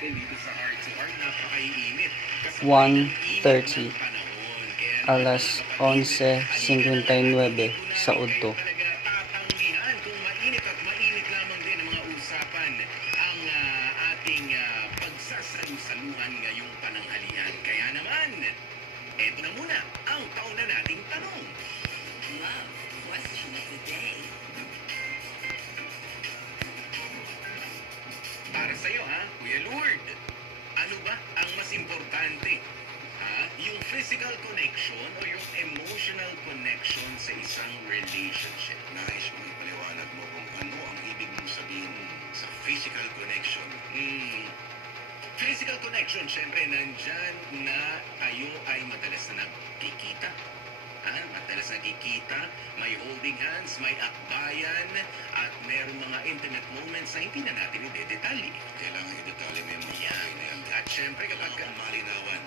1:30. Alas 11:59 sa udto. Pagsasalusaluhan ngayong pananghalian. Kaya naman, eto na muna ang taon na nating tanong. Love question of the day. Para sa'yo ha, Kuya Lord. Ano ba ang mas importante? Yung physical connection o yung emotional connection sa isang relationship? Nais mong ipaliwanag mo kung ano ang ibig mong sabihin sa physical connection. Physical connection, syempre, nandyan na kayo ay madalas na nagkikita. Madalas nagkikita, may holding hands, may akbayan, at meron mga intimate moments na hindi na natin i-detalye. Kailangan i-detalye mo yung mga bagay na yan. At syempre, kapag Kailangan malinawan.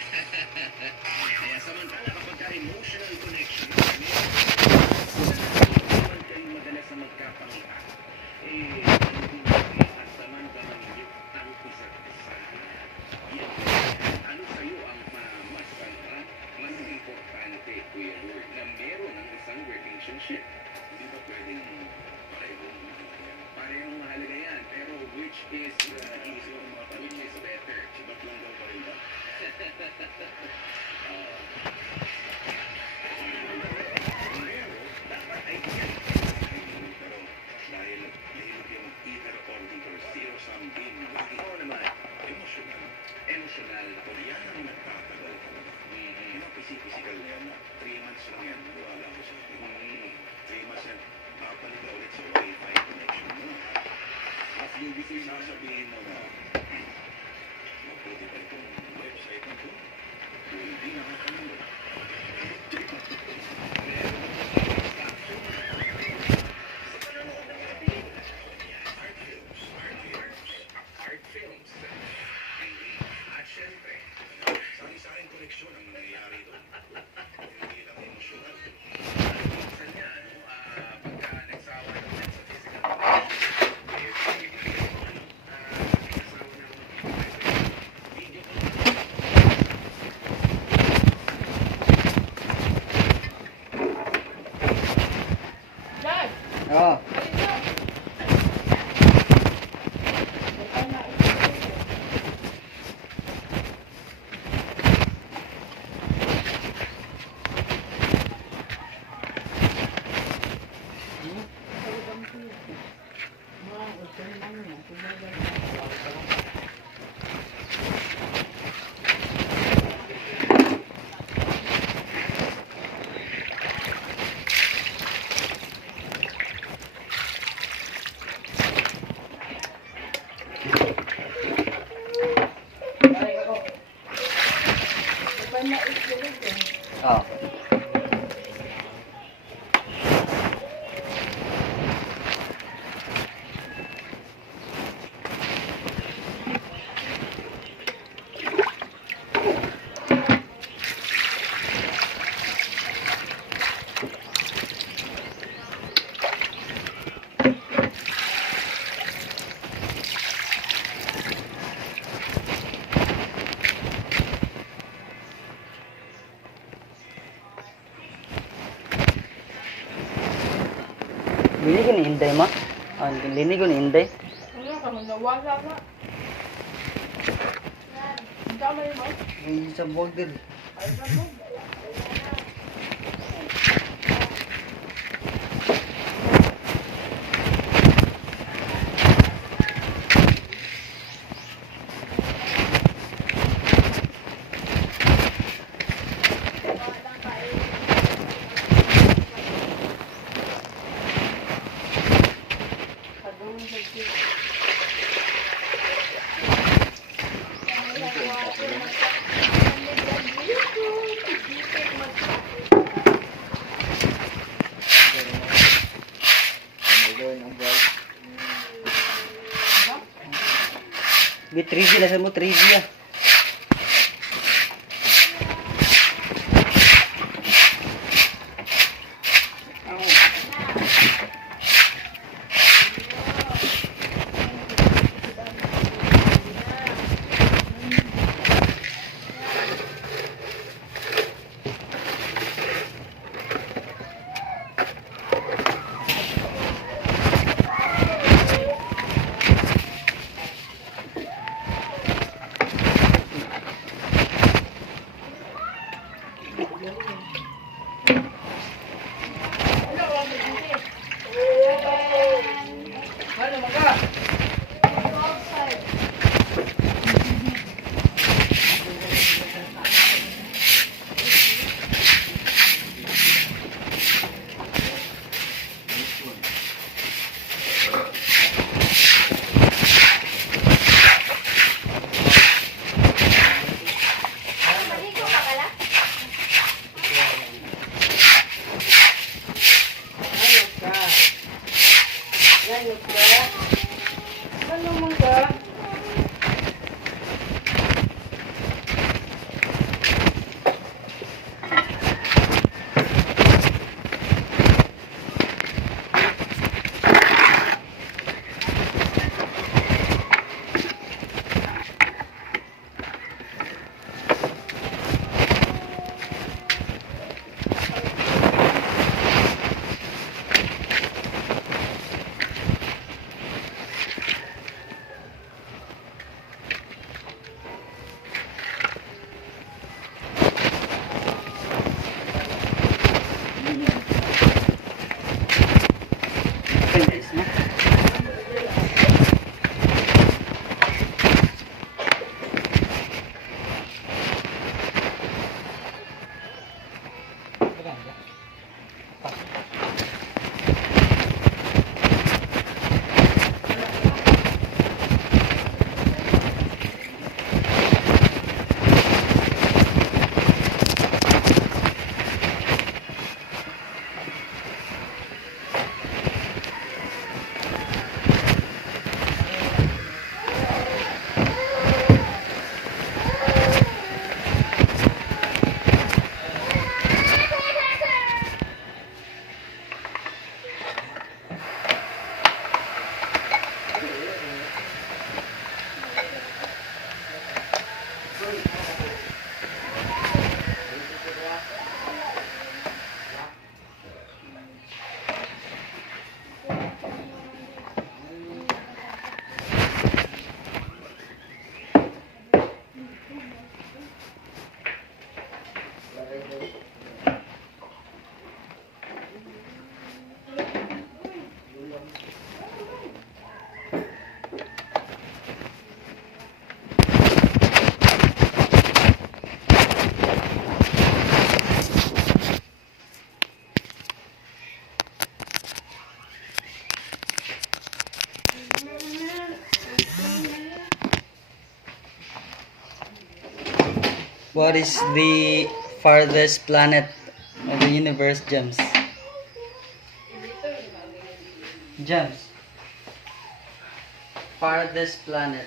kaya samantala kapag emotional connection naman kayo madalas na magkapangitan. At samantala ang isa't isa. Ano sa'yo ang mas importante, Kuya Lord, na meron ng isang relationship? Hindi ba pwedeng parehong Parehong mahalaga yan, pero which is better? sibat lang daw pa rin ba? Dapat ay yan. Pero dahil mahirap yung either or either zero-sum game, lagi Oo naman, emotional. emotional. Kung yan ang nagtatagal talaga. Yung physical na yan, 3 months lang yan, wala ko sa akin. 3 months yan, babalik ka ulit sa Wi-Fi connection mo. At yung sasabihin mo na, mabuti pa itong website na ito, kung hindi nakakanood. Art films. At syempre, Sari-saring koneksyon ang nangyayari doon. Hindi lang emosyonal. minsan nga, pagka nagsawa naman sa physical connection, video Dad! Oh, oh. Lini ko ni Inday ma. Lini ko ni Inday. Ano ka mo nawala na? Ang tama yun mo? May sa border. Ay, ano? Di 3G lah mo 3G ah. What is the farthest planet of the universe, James? James. Farthest planet.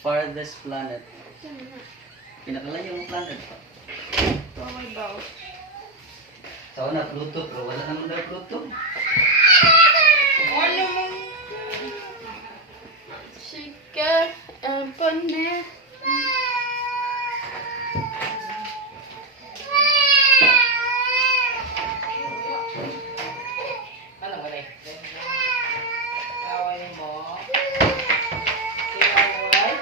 Farthest planet. Pinakalayong planet pa. Bawal daw. Sa una, Pluto, pero wala naman daw Pluto. Ano mo? Sika, pone. Ano ba na? Kaway mo. Kaway.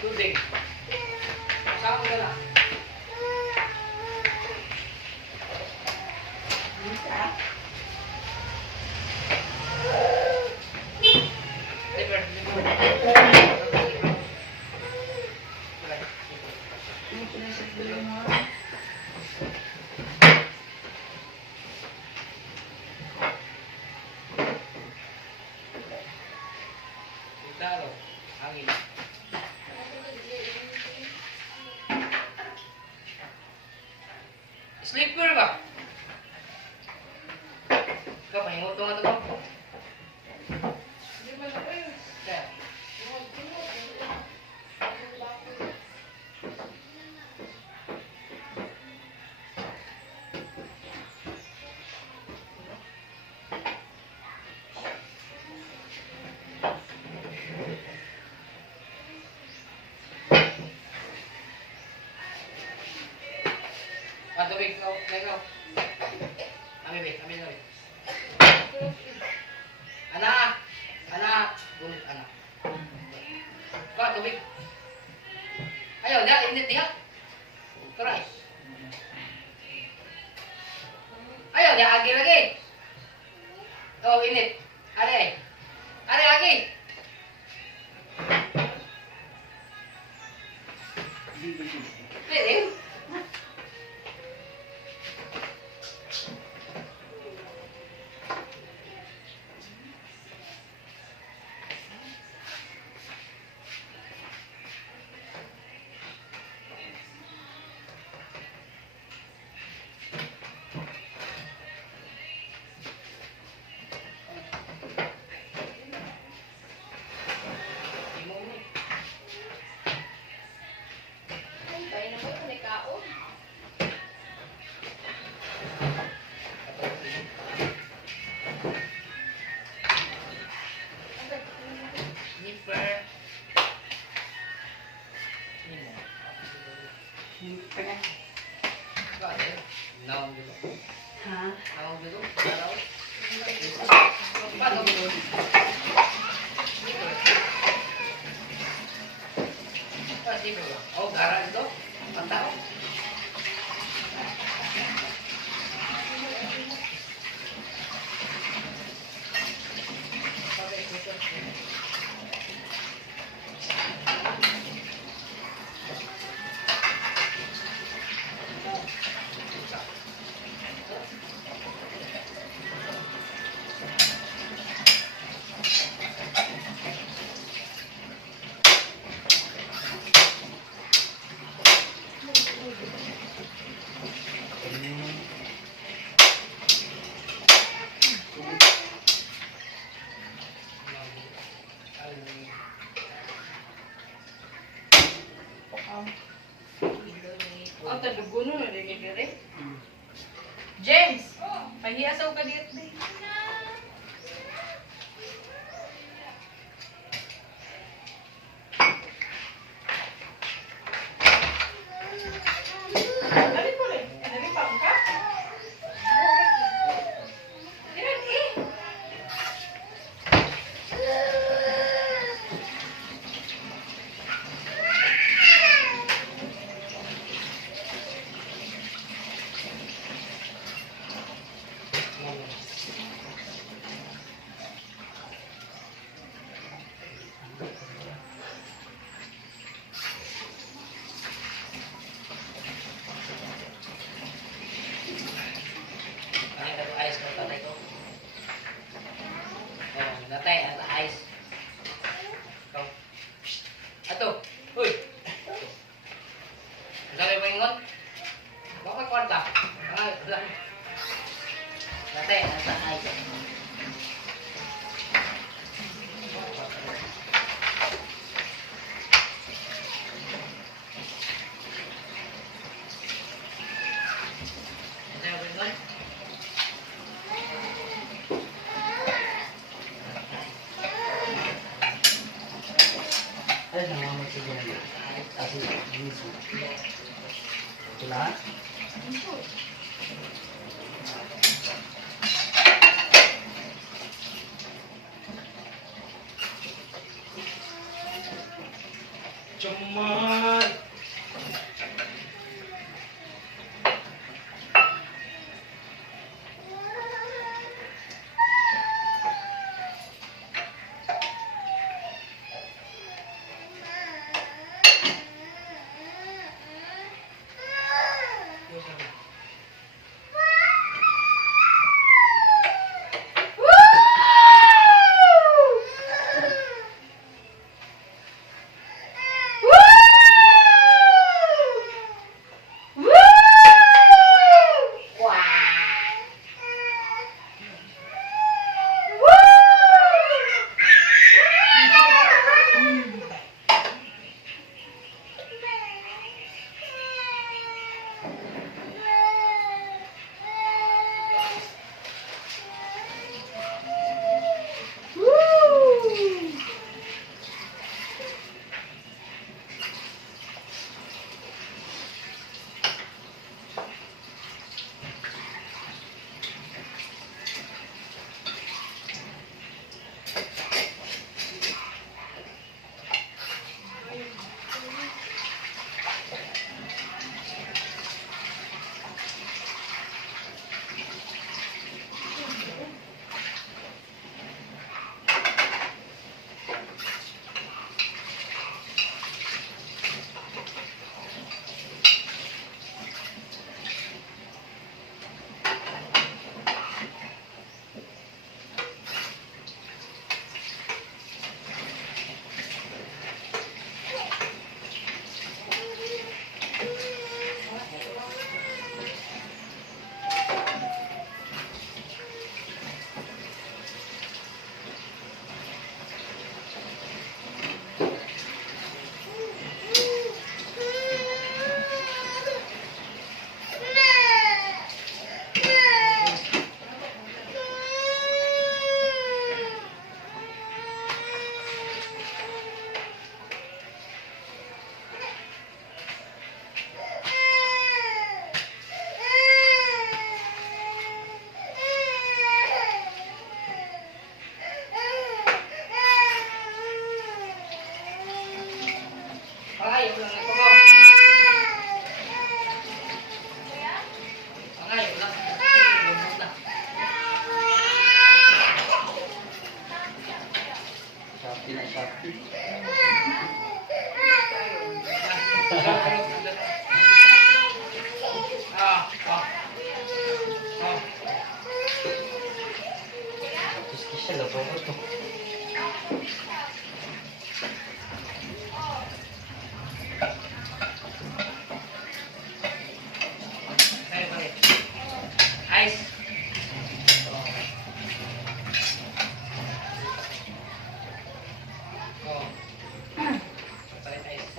Tubig. Saan ka na? Liver, Dalo, hangin. Sleeper ba? Ikaw, pahingot ko nga ito ba? Kaya? Tubig, ikaw. Amin. Anak. Anak. Ba, tubig. Ayaw, init niya. Turay. Ayaw, agi lagi. Oh, init. Are, agi. Pwede. Naong dito. Ha? Naong dito. Araw. Paano mo? Dito ba? Oh, gara dito. Pantao. Ang tadugo nun, nagigiri. James! Pahiasaw ka dito. Dali po rin. Dali pa ka? Ilan eh? Ay, namamag siguro na. Kasi, ginisip. Ito lahat? Cuman. Pangayo lang ito ko. Pangayo lang. Lumot na. Shopee na Shopee. Ah, ah. Ah. Tapos kisya, labo ko ito. Tayo balik. Ice. Oh. Balik ice.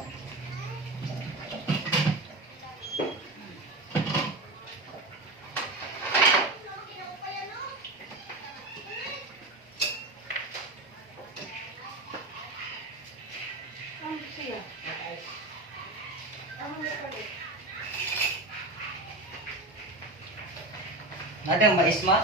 Ang siya. Balik ice. Ang nakalit. Nadang mais ma?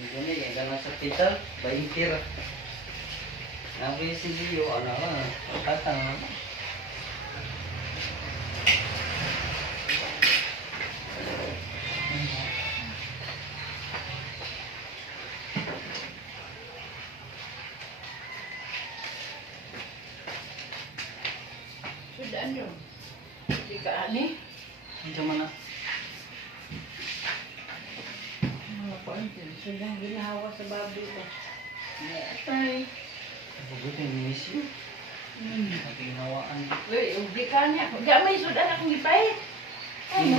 Ini yang kena hospital, bainkir. Nabi si Leo, ano katang. Sudah yun. Hindi ka ani. Macam mana? Mga paantin. Sudah ginahawa sa baboy ko. Atay. Buti miss you. Naginawaan. Uy, hindi ka niya. Gamay sudah akong ipahit. Ay,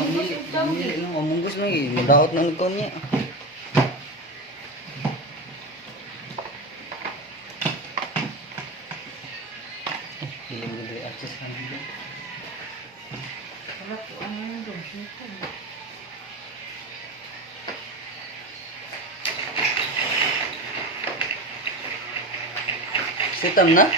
Mamili nung omunggos na eh. Madaot ng ikon niya. Hindi mo gawin access ka nila. Wala po, ano yun doon? Sito. Sitam na?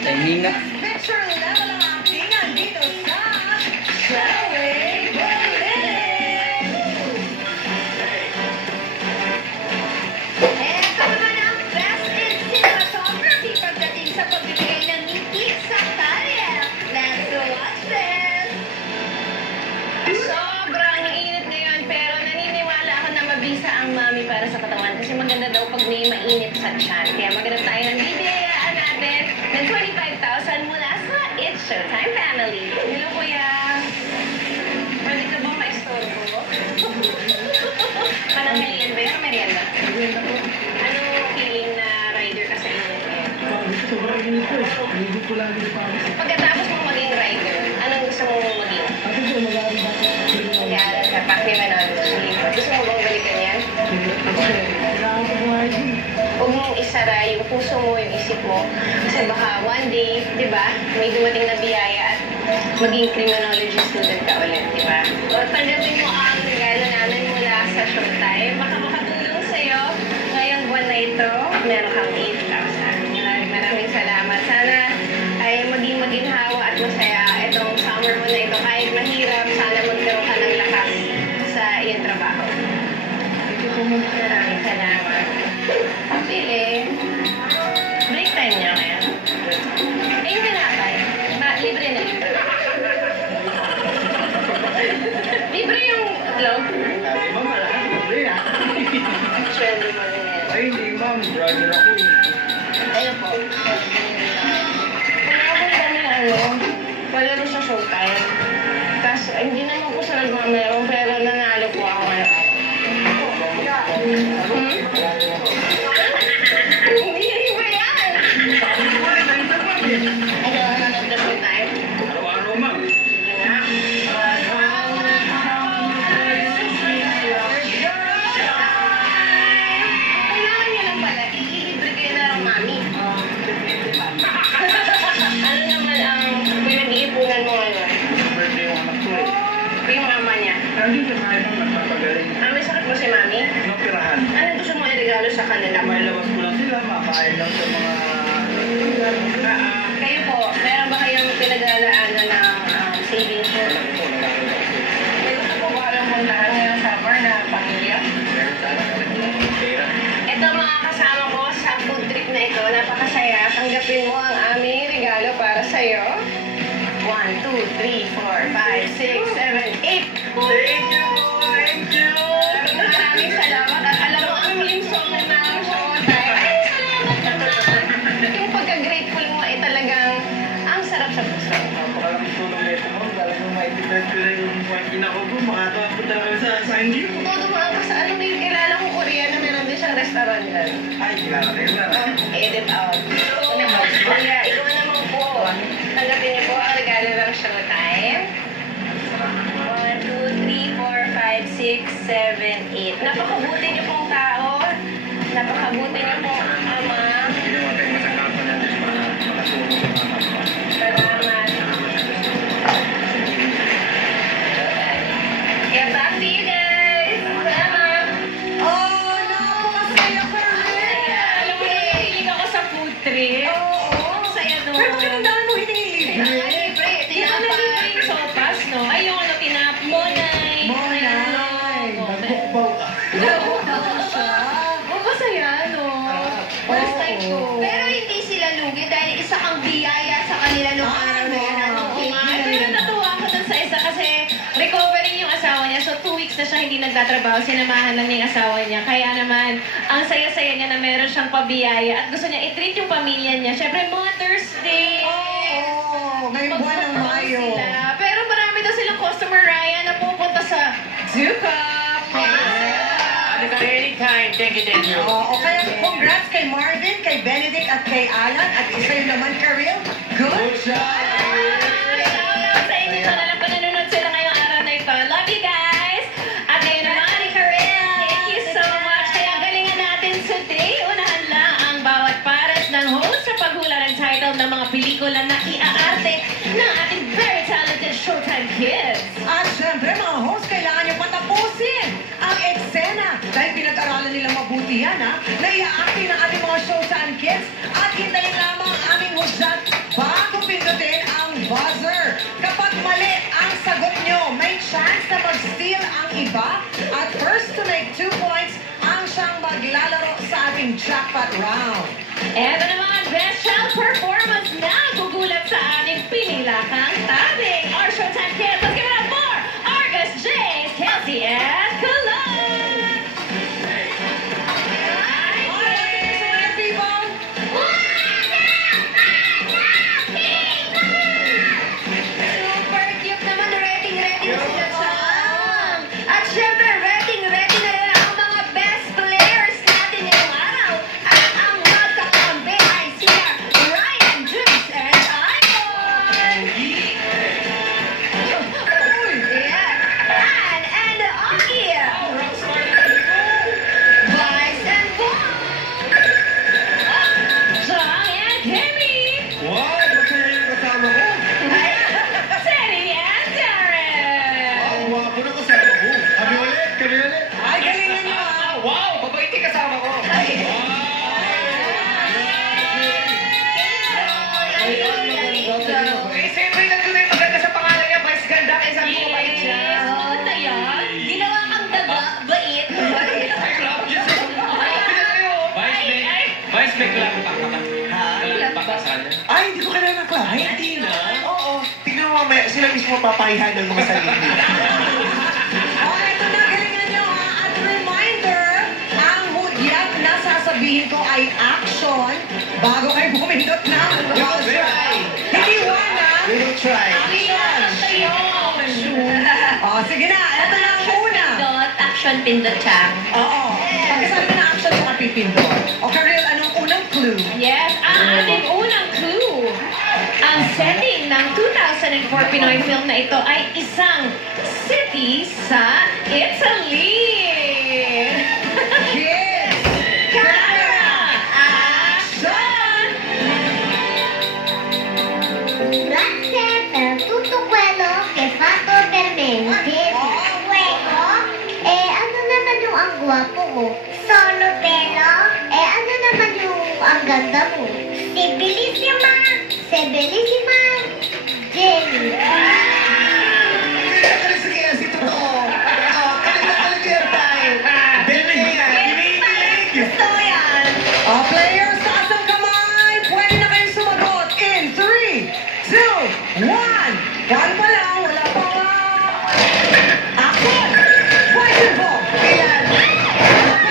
Timing na. Picture level ang actingan dito sa Shaway Ito naman ang best in cinematography pagdating sa pagbibigay ng ngiti sa kalye. Let's watch this! Sobrang init ngayon pero naniniwala ako na mabisa ang mami para sa katawan kasi maganda daw pag may mainit sa tiyan. Kaya maganda tayo ng bibiyayaan natin ng 25,000 mula sa It's Showtime Family. Hello, Kuya. Pwede ka bang maistorbo? Pananghalian ba yun o merienda? Anong feeling na rider ka sa init ngayon? Sobrang init ko eh. Hindi ko lagi pa ako. Pagkatapos mong maging rider, anong gusto mong maging? Ako po, mag-aaral ako. Mag-aaral ka pa, criminology. Gusto mo bang balikan yan? Ako, kailangan ko buhay din. Huwag mong isara yung puso mo, yung isip mo. Kasi baka one day, di ba, may dumating na biyaya at maging criminology student ka ulit, di ba? O tanggapin mo ang regalo namin mula sa Showtime. Baka makatulong sa'yo ngayong buwan na ito. Meron kang 8,000. Maraming salamat. Sana ay maging maginhawa at masaya itong summer mo na ito. Kahit mahirap, sana magkaroon ka ng lakas sa iyong trabaho. Maraming salamat. Pili. Break time niya ngayon. Eh, yung tinapay. Libre na libre. Libre yung vlog. Ma'am, malakas mo rin ah. Sweldo mo rin yan. Ay, hindi ma'am. Driver ako eh. Ayun po. Pinabot kami wala rin sa Showtime. Tapos, hindi naman po sa nagmameron, pero nanalo po ako ngayon. Kahit naman nagpapagaling. May sakit mo si Mami? Inoperahan. Ano gusto mo i-regalo sa kanila? Mailabas ko lang sila, makain lang sa mga... Kayo po, meron ba kayong pinaglalaanan ng savings mo? Alam ko, nagkakaroon ako. May gusto po ba kayong puntahan ngayong summer na pamilya? Meron sana kami ng pera. Ito mga kasama ko sa food trip na ito, napakasaya. Tanggapin mo ang aming regalo para sa'yo. 1, 2, 3, 4, 5, 6, 7, 8. Thank you! Thank you! Maraming salamat. At alam mo, ang team song ng Showtime. Ay, salamat naman. Yung pagka-grateful mo ay talagang ang sarap sa puso. Napakalaking tulong nito mo. Talagang maitipid ko na yung mga ina ko po. Makakapunta na kami sa Sangyu. Kung dumaan ka sa ano, may kilala ko Korean na meron din siyang restaurant dyan. Ay, kilala kayo na. Edit out. Kaya ikaw naman po. Tanggapin niyo po ang regalo ng Showtime. 1, 2, 3, 4, 5, 6, 7, 8. Napakabuti niyo pong tao. Napakabuti niyo pong ama. Ginawa tayong masakapan natin makatulong sa mga kapwa. Salamat. Yeah, back to you guys. Salamat. Oh, napakasaya ka rin. Alam mo, nahihilig ako sa food trip. Oo. Ang saya doon. Pero bakit ang dami mo hinihilibre? Libre. Tinapay. Sopas, no? Ay, yung ano, Monay. Monay. Nagbukbaw ka. Masaya, no? First time ko. Pero hindi sila lugi dahil isa kang biyaya sa kanila nung araw na yan. Oo nga. Pero natuwa ako dun sa isa kasi recovering yung asawa niya. So 2 weeks na siya hindi nagtatrabaho. Sinamahan lang niya yung asawa niya. Kaya naman, ang saya-saya niya na meron siyang pabiyaya at gusto niya i-treat yung pamilya niya. Siyempre, Mother's Day. Oo, ngayong buwan ng Mayo. Sila. Pero marami daw silang customer, Ryan, na pupunta sa Zuka. Anytime. Thank you. Oo, kaya congrats kay Marvin, kay Benedict at kay Alan at isa yun naman Karil. Good job! Shoutout sa inyo. Alam ko nanonood sila ngayong araw na ito. Love you guys! At ngayon naman, thank you so much. Kaya galingan natin today. Unahan lang ang bawat pares ng host sa paghula ng title ng mga pelikula na iaarte ng ating very talented Showtime Kids. At syempre mga host, kailangan nyo patapusin ang eksena dahil pinag-aralan nilang mabuti yan ha, na i-acting ng ating mga Showtime Kids at hintayin lamang ang aming hudyat bago pindutin ang buzzer. Kapag mali ang sagot nyo, may chance na mag-steal ang iba at first to make 2 points ang siyang maglalaro sa ating jackpot round. Eto naman, best child performance na gugulat sa ating pinilakang tabing. Our Showtime Kids, let's give it up for Argus, Jace, Kelsey, and Kulot! Super cute naman, ready na sila Chang. At syempre, ready na rin ang mga best players natin ngayong araw. At ang magkakambi ay sila Ryan, Juice, and Icon. Yeah. Ann and Aki. Vice and Bong. Chang and Kimmy! Wow! Masaya yung kasama ko. Teddy and Darren! Ang wapo na kasama ko. Kami ulit, kami ulit. Ay, galingan nyo ah. Wow! Mabait yung kasama ko. Eh, siyempre nandun na yung maganda sa pangalan niya. Mas ganda kaysa sabi ko mabait siya. Ano na yan? Ginawa kang daga, bait. Ay, club yun sa Pila tayo. Vice, may club pa ka ba? Club ba? Ay, hindi ko kailangan ng club. Ay, hindi na. Oo. Tingnan mo mamaya, sila mismo papahihan ng mga sarili. Oh, eto na, galingan nyo ha. At reminder, ang hudyat na sasabihin ko ay action bago kayo bumindot na. We will try. Hindi one ha. We will try. Oh, sige na. Eto na ang una. Action pindot Chang. Oo. Pagkasabi na action sa kapipindot. O Karil, anong unang clue? Yes, ang ating unang clue. Ang setting ng 2004 Pinoy film na ito ay isang city sa Italy. Kids! Camera! Action! Grazie per tutto quello che hai fatto per me. Ti prego. gwapo mo. Solo Bella? Eh, ano naman yung ang ganda mo? Si Bellissima! Si Bellissima! Jenny! Sige, si Totoo. Kalit tayo. Binilig. Gusto mo yan? Players, taas ang kamay! Pwede na kayong sumagot in 3, 2, 1. One pa lang, wala pa nga. Action! Question po! Milan.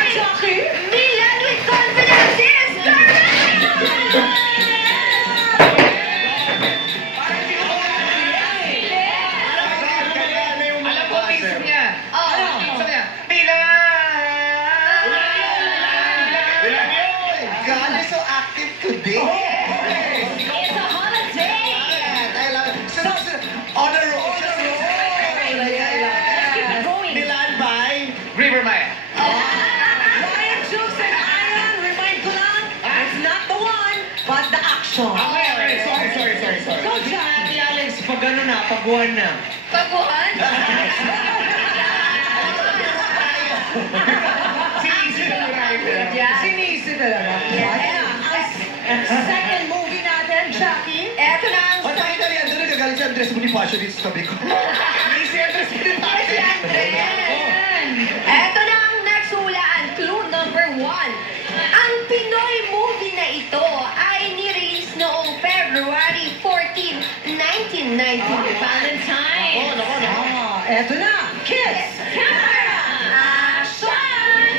Jackie? Milan with confidence is Alam ko, fix niya. Ano? Fix niya. God is so active today. It's a holiday! I love it. On a roll. Keep it going. Milan by River Maya. Ryan, Jules, and Ian, remind ko lang, it's not the one, but the action. Okay. Sorry. Go, Jack! Ate Alex, pag ano na, pag one na. Paguhan? Sinisi talaga. Ayan na, ang second movie natin, Jackie. Eto na ang O, nakita niya, doon nagagalit si Andres Bonifacio dito sa tabi ko. Hindi si Andres Bonifacio. Eto na ang next hulaan, clue number 1. Ang Pinoy movie na ito ay nirelease noong February 14, 1990. Valentine! Eto na, kids. Camera! Action!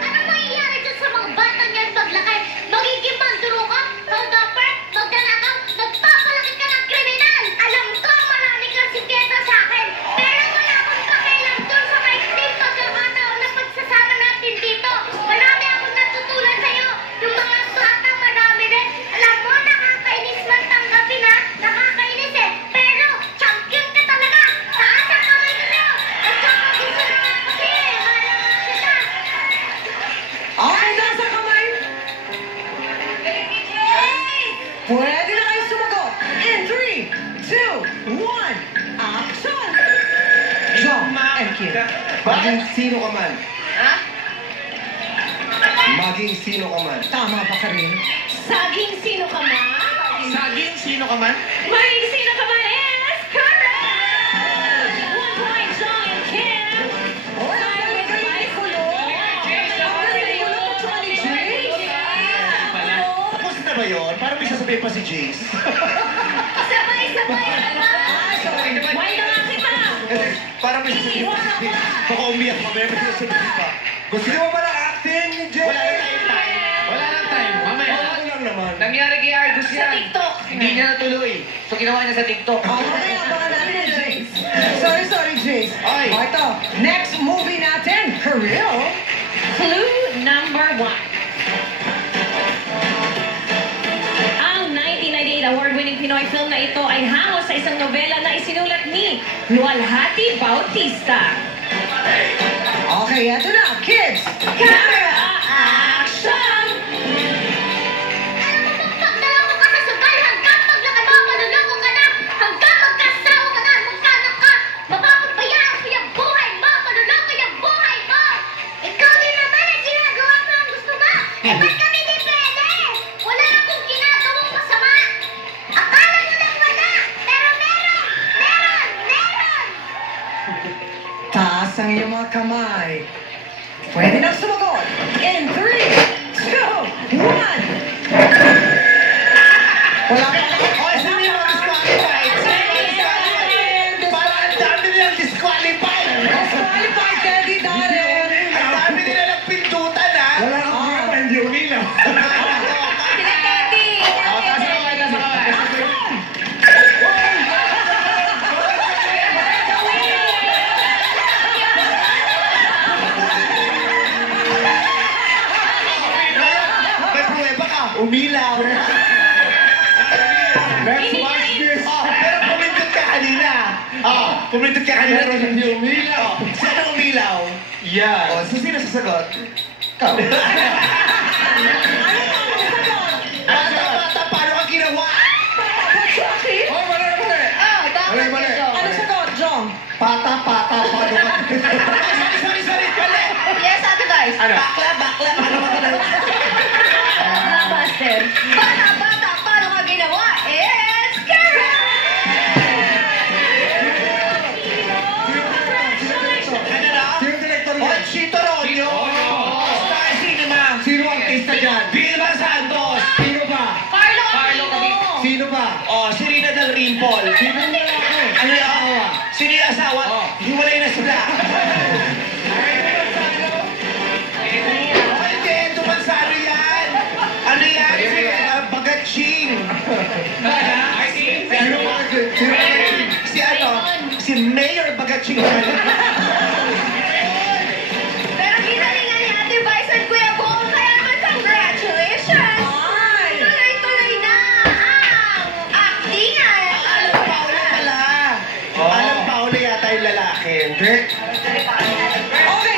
Ano mangyayari dyan sa mga bata niyan paglaki? Magiging manduro ka? Hold-upper? Magnanakaw? Nagpapalaki ka ng kriminal! Alam ko, marami kang siketa sa akin. Pero wala akong pakialam doon sa maikling pagkakataon na pagsasama natin dito. Marami akong natutunan sa'yo. Yung mga bata, marami rin. Alam mo, nakakainis man tanggapin ha. Nakakainis eh. Pero, champion ka talaga. Taas ang kamay ninyo. At saka gusto na nga kasi. Mahal kita. Okay, nasa kamay. Pwede na kayo sumagot. In 3, 2, 1, action! John and Kim. Maging sino ka man. Ha? Maging sino ka man. Tama ba ka rin? Saging sino ka man? Saging sino ka man? Maging sino ka man is correct! 1 point, John and Kim. Oy, ang galing ni Kulot. Ang galing ni Kulot at saka ni Jace. Tapos na ba yun? Parang may sasabihin pa si Jace. Sabay! Ah, sorry. Why na kita? Parang may sasabihin pa si Jace. Baka umiyak mamaya may sasabihin pa. Gusto mo ba ng acting ni Jace? Wala na time. Wala na time. Mamaya. Oo lang naman. Nangyari kay Argus Sa yan. TikTok. Hindi niya natuloy. So ginawa niya sa TikTok. Okay, abangan natin ni Jace. Sorry, Jace. Ay. O, ito. Next movie natin, Career. Clue number 1. Ang 1998 award-winning Pinoy film na ito ay hango sa isang nobela na isinulat ni Lualhati Bautista. Okay, eto na, kids. Camera action! Alam mo bang pagdalaw ka sa sugal hanggang paglakad mo, manuloko ka na, hanggang magkasawa ka na, magkanak ka, mapapagbayaan ko yung buhay mo, manuloko yung buhay mo! Ikaw din naman ang ginagawa mo ang gusto mo! Eh, ba't kami di pwede? Wala akong ginagawang masama! Akala nyo lang wala, pero meron! Taas ang iyong mga kamay. Pwede na sumagot. In 3, 2, 1. Wala pa. Oy, sino yung mga disqualified? Parang ang dami nilang disqualified. Disqualified, Teddy Darren. Ang dami nila ng pindutan, ha? Wala akong Ah. pa, hindi umilaw. May pruweba ka, umilaw. Let's watch this. Pero pumindot ka kanina. Pumindot ka kanina ron hindi umilaw. Sino umilaw? Yeah. Oh, so sino sasagot? Ikaw. Bata, paano ka ginawa? Jackie? Oh, wala na mali. Mali, mali. Ano sagot, John? Pata, paano ka... Sorry. Mali. Ano? Bakla, paano ka talaga? Master. Bata, paano ka ginawa? It's Ano na? Sino director Oh, yan? Chito Ronyo! Star Cinema! Sino ang artista dyan? Vilma Santos! Sino ba? Carlo Aquino. Sino ba? Oh, si Rina Del Rimpol. Sino ang lalaki? Ano na? Sino yung asawa? Oh. Hiwalay na sila. Oh, hindi. Tumansano yan. Ano yan? Si Bagaching. Sino ba? Sino ba? Si ano? Si Mayor Bagaching. Pero ginalingan ni Ate Vice at Kuya Bong, kaya naman congratulations! Ay! Tuloy-tuloy na ang actingan! Alam Paula pala. Alam Paula yata yung lalaki. Okay,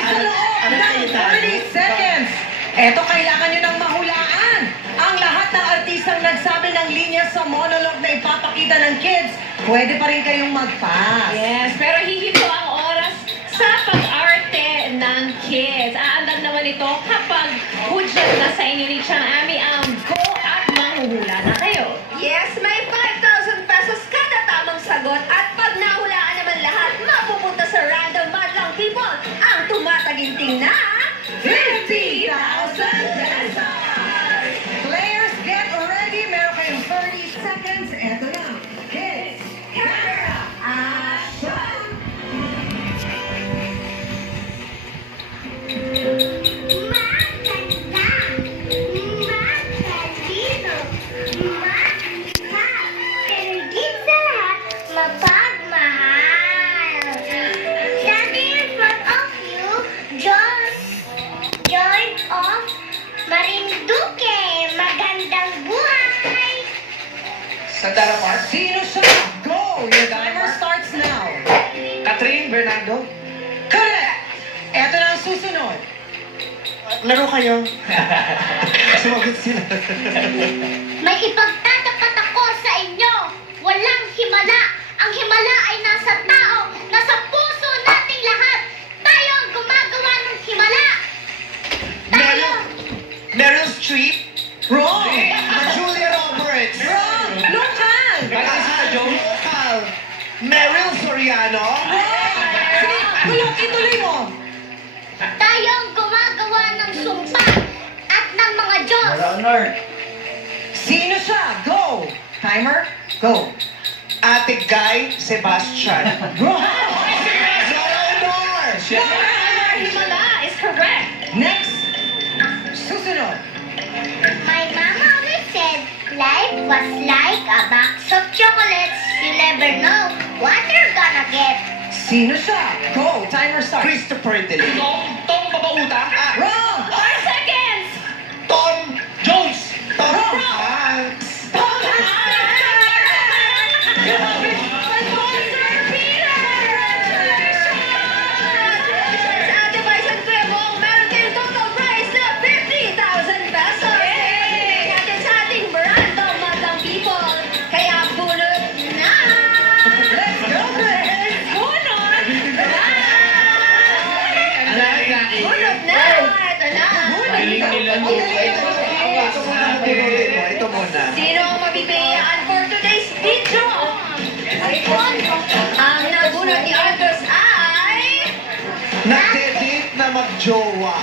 sa loob Ano ng kayo tayo? 30 seconds. Eto, kailangan nyo ng mahulaan. Ang lahat ng artistang nagsabi ng linya sa monologue na ipapakita ng kids, pwede pa rin kayong mag-pass. Yes, pero hihinto ang oras sa pag-arte ng kids. Aandag naman ito kapag hudyat na sa inyo ni Chang Ami ang go at manghuhula na kayo. Yes, may 5,000 pesos kada tamang sagot at pag nahulaan naman lahat, mapupunta sa random madlang people ang tumataginting na 50,000 pesos! Players, get ready. Meron kayong 30 seconds. Eto na. Kids, camera, action! Maganda! Matalino! Maganda! Pero di sa lahat, mapagmahal! Standing in front of you, Joy of Marinduque! Magandang buhay! Sandara Park. Sino siya? Go! Your timer starts now. Catherine Bernardo. Correct! Eto na ang susunod. Laro kayo. Sumagot sila. May ipagtatapat ako sa inyo. Walang himala. Ang himala ay nasa tao, nasa puso nating lahat. Tayo ang gumagawa ng himala. Tayo. Meryl Streep. Wrong! Julia Roberts. Wrong! Local! Local. Meryl Soriano. Sige, kulot, ituloy mo. Tayo ang gumagawa ng sumpa at ng mga Diyos. Sino siya? Go! Timer, go. Ate Guy Sebastian. Wrong! Honor. Himala is correct. Next, susunod. My mama always said life was like a box of chocolates. You never know what you're gonna get. Sino siya? Go! Timer starts. Christopher Delisle. Tom Babauta. Wrong! 4 seconds. Tom Jones. Tom Hanks. Tom Hanks! Sponsor Peter. Congratulations, Ate Vice at Kuya Bong. Meron kayong total prize na 50,000 pesos. Ibigay natin sa ating random madlang people. Kaya bunot na! Let's go, Chris! Bunot na! Bunot na! Ito na! Galing nila mo. Ito muna. Sino ang mabibigyan for today's video? Ang nabunot ni Arthos ay... Nagde-date na mag-jowa.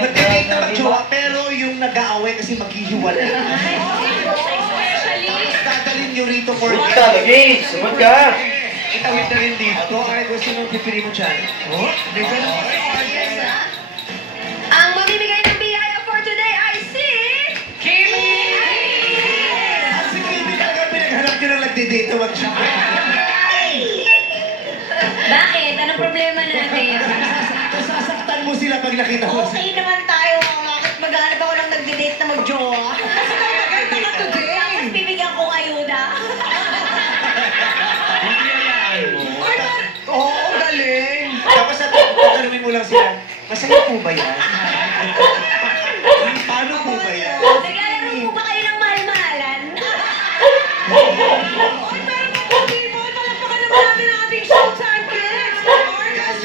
Nagde-date na mag-jowa, pero yung nag-aaway kasi maghihiwalay. Especially... Dadalhin nyo rito for Lagi, sumot ka. Itawid na rin dito. Ay, gusto nyo pipili mo dyan. Oh? May ganun. Yes, ah. Ang mamimigay ng biyaya for today ay si... Kimi! Kasi hindi talaga pinaghanap nyo ng nagde-date na mag-jowa. Bakit? Anong problema natin? Sasaktan mo sila pag nakita mo sila. Okay naman tayo. Bakit maghanap ako ng nagde-date na mag-jowa? Kasi tayo maganda ka today. Tapos bibigyan kong ayuda. Oo, galing. Tapos sa tanungin mo lang sila, masaya po ba yan? Paano po ba yan? Naglalaro po ba kayo ng mahal-mahalan? Oy, meron pa po, people. Palakpakan naman natin ang ating Showtime Kids. Argus,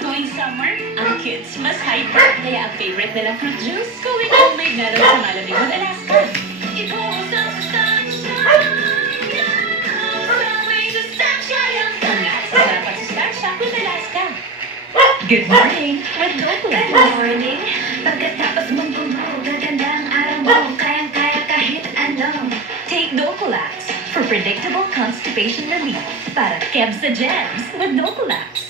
Tuwing summer, ang kids mas hyper. Kaya ang favorite nila fruit juice, going homemade na rin sa malamig ng Alaska. Ito ang sustansya. Ang lahat sa dapat sustansya with Alaska. Good morning. With Douglas. Good morning. Pagkatapos mong gumawa, gaganda ang araw mo. Kayang-kaya kahit ano. Take Docolax for predictable constipation relief. Para kebs sa jams with Docolax.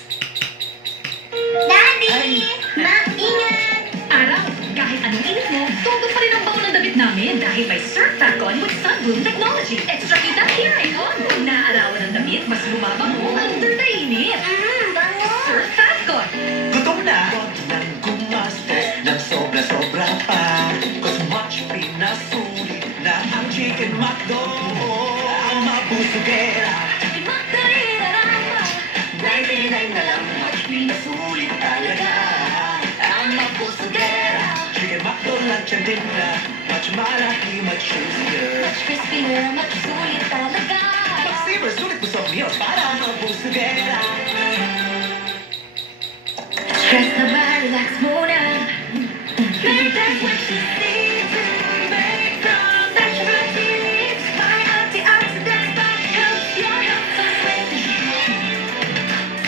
Daddy! Ma, ingat! Araw, kahit anong init mo, todo pa rin ang bango ng damit namin dahil may Surf Facon with Sunbloom Technology. Extra kita here ay on. Pag naaarawan ng damit, mas bumabango under the init. Bango! Surf Facon. Gutom na? Huwag nang gumastos ng sobra-sobra pa. Cause much pinasulit na ang Chicken McDo. Ang mabusugera. $99 na lang, much pinasulit talaga. Ang mabusugera. Chicken McDo lunch and dinner. Much malaki, much juicier. Much crispier, much sulit talaga. Mag-savor, sulit mo sa meals para mabusugera. Stress na ba? Relax muna. Make that what you need to make from natural feelings. My antioxidants that helps your health so sweet.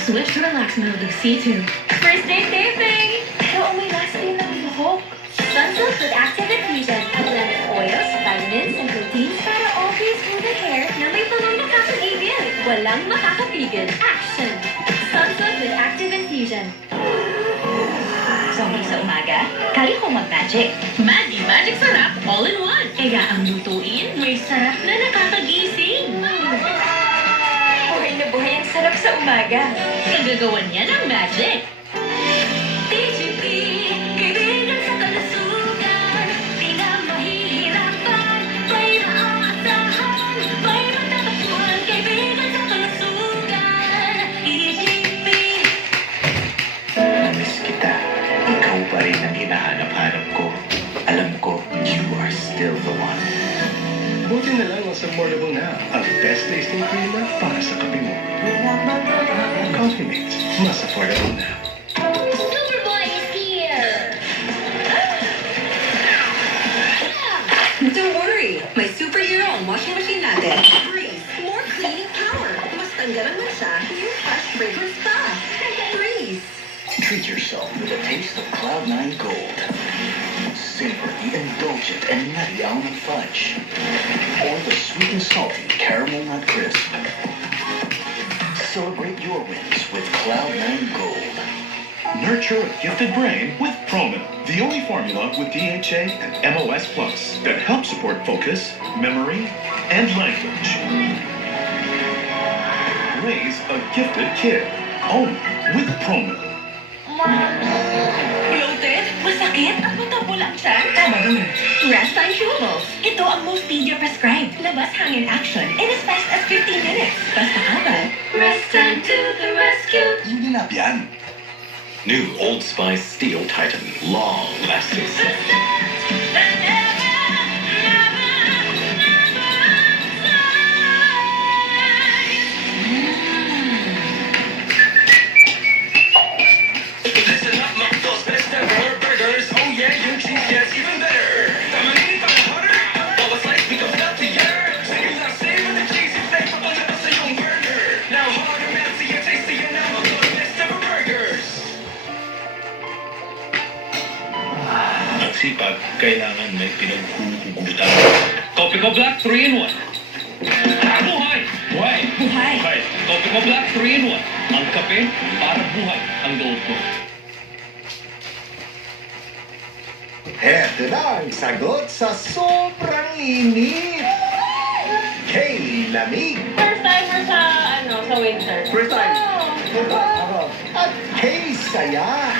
Switch to Relax Mode with C2. First day taping! Pero may last day ng buhok. Sunsilk with active infusion. A blend of oils, vitamins, and proteins para always smooth hair na may tuloy na kakagigil. Walang makakapigil. Action! Sunsilk with active infusion. Zombie sa umaga, kaya ko mag-magic. Maggi Magic Sarap all-in-one. Kaya ang lutuin, may sarap na nakakagising. Buhay na buhay ang sarap sa umaga. Nagagawan niya ng magic. TGP, kaibigan sa kalusugan. Di na mahihirapan, may maaasahan, may matatagpuan. Kaibigan sa kalusugan. TGP. Namiss kita. Ikaw pa rin ang hinahanap-hanap ko. Alam ko, you are still the one. Buti na lang mas affordable na ang best tasting creamer para sa kape mo. Coffee Mates, mas affordable na. Superboy is here. Don't worry, may superhero ang washing machine natin. Breeze, more cleaning power. Mas tanggalan mo siya, new fresh fragrance pa. Breeze. Treat yourself with a taste of Cloud9 Gold. Savor the indulgent and nutty almond fudge. Or the sweet and salty caramel nut crisp. Celebrate your wins with Cloud9 Gold. Nurture a gifted brain with Promin, the only formula with DHA and MOS Plus that helps support focus, memory, and language. Raise a gifted kid, only with Promin. Bloated, masakit, at matabo lang siya. Tama naman. Restine Chewables. Ito ang most media prescribed. Labas hangin action in as fast as 15 minutes. Basta agad. Rest time to the rescue. Hindi na yan. New Old Spice Steel Titan. Long lasting. Listen up, McDo's best ever burgers. Oh yeah, your cheese gets even better. I'm a little bit hotter. All the slice becomes healthier. So you not saving the cheesy flavor under the same burger. Now harder, nastier, tastier. Now McDo's best ever burgers. Ang sipag, kailangan may pinaghuhugutan. Kopi ko Black 3-in-1. Buhay! Buhay! Buhay. Buhay! Kopi ko Black 3-in-1. Ang kape, para buhay ang loob ko. Heto na ang sagot sa sobrang init. Kay Lamig. First timer sa, sa winter. First time. Ako. At kay Saya.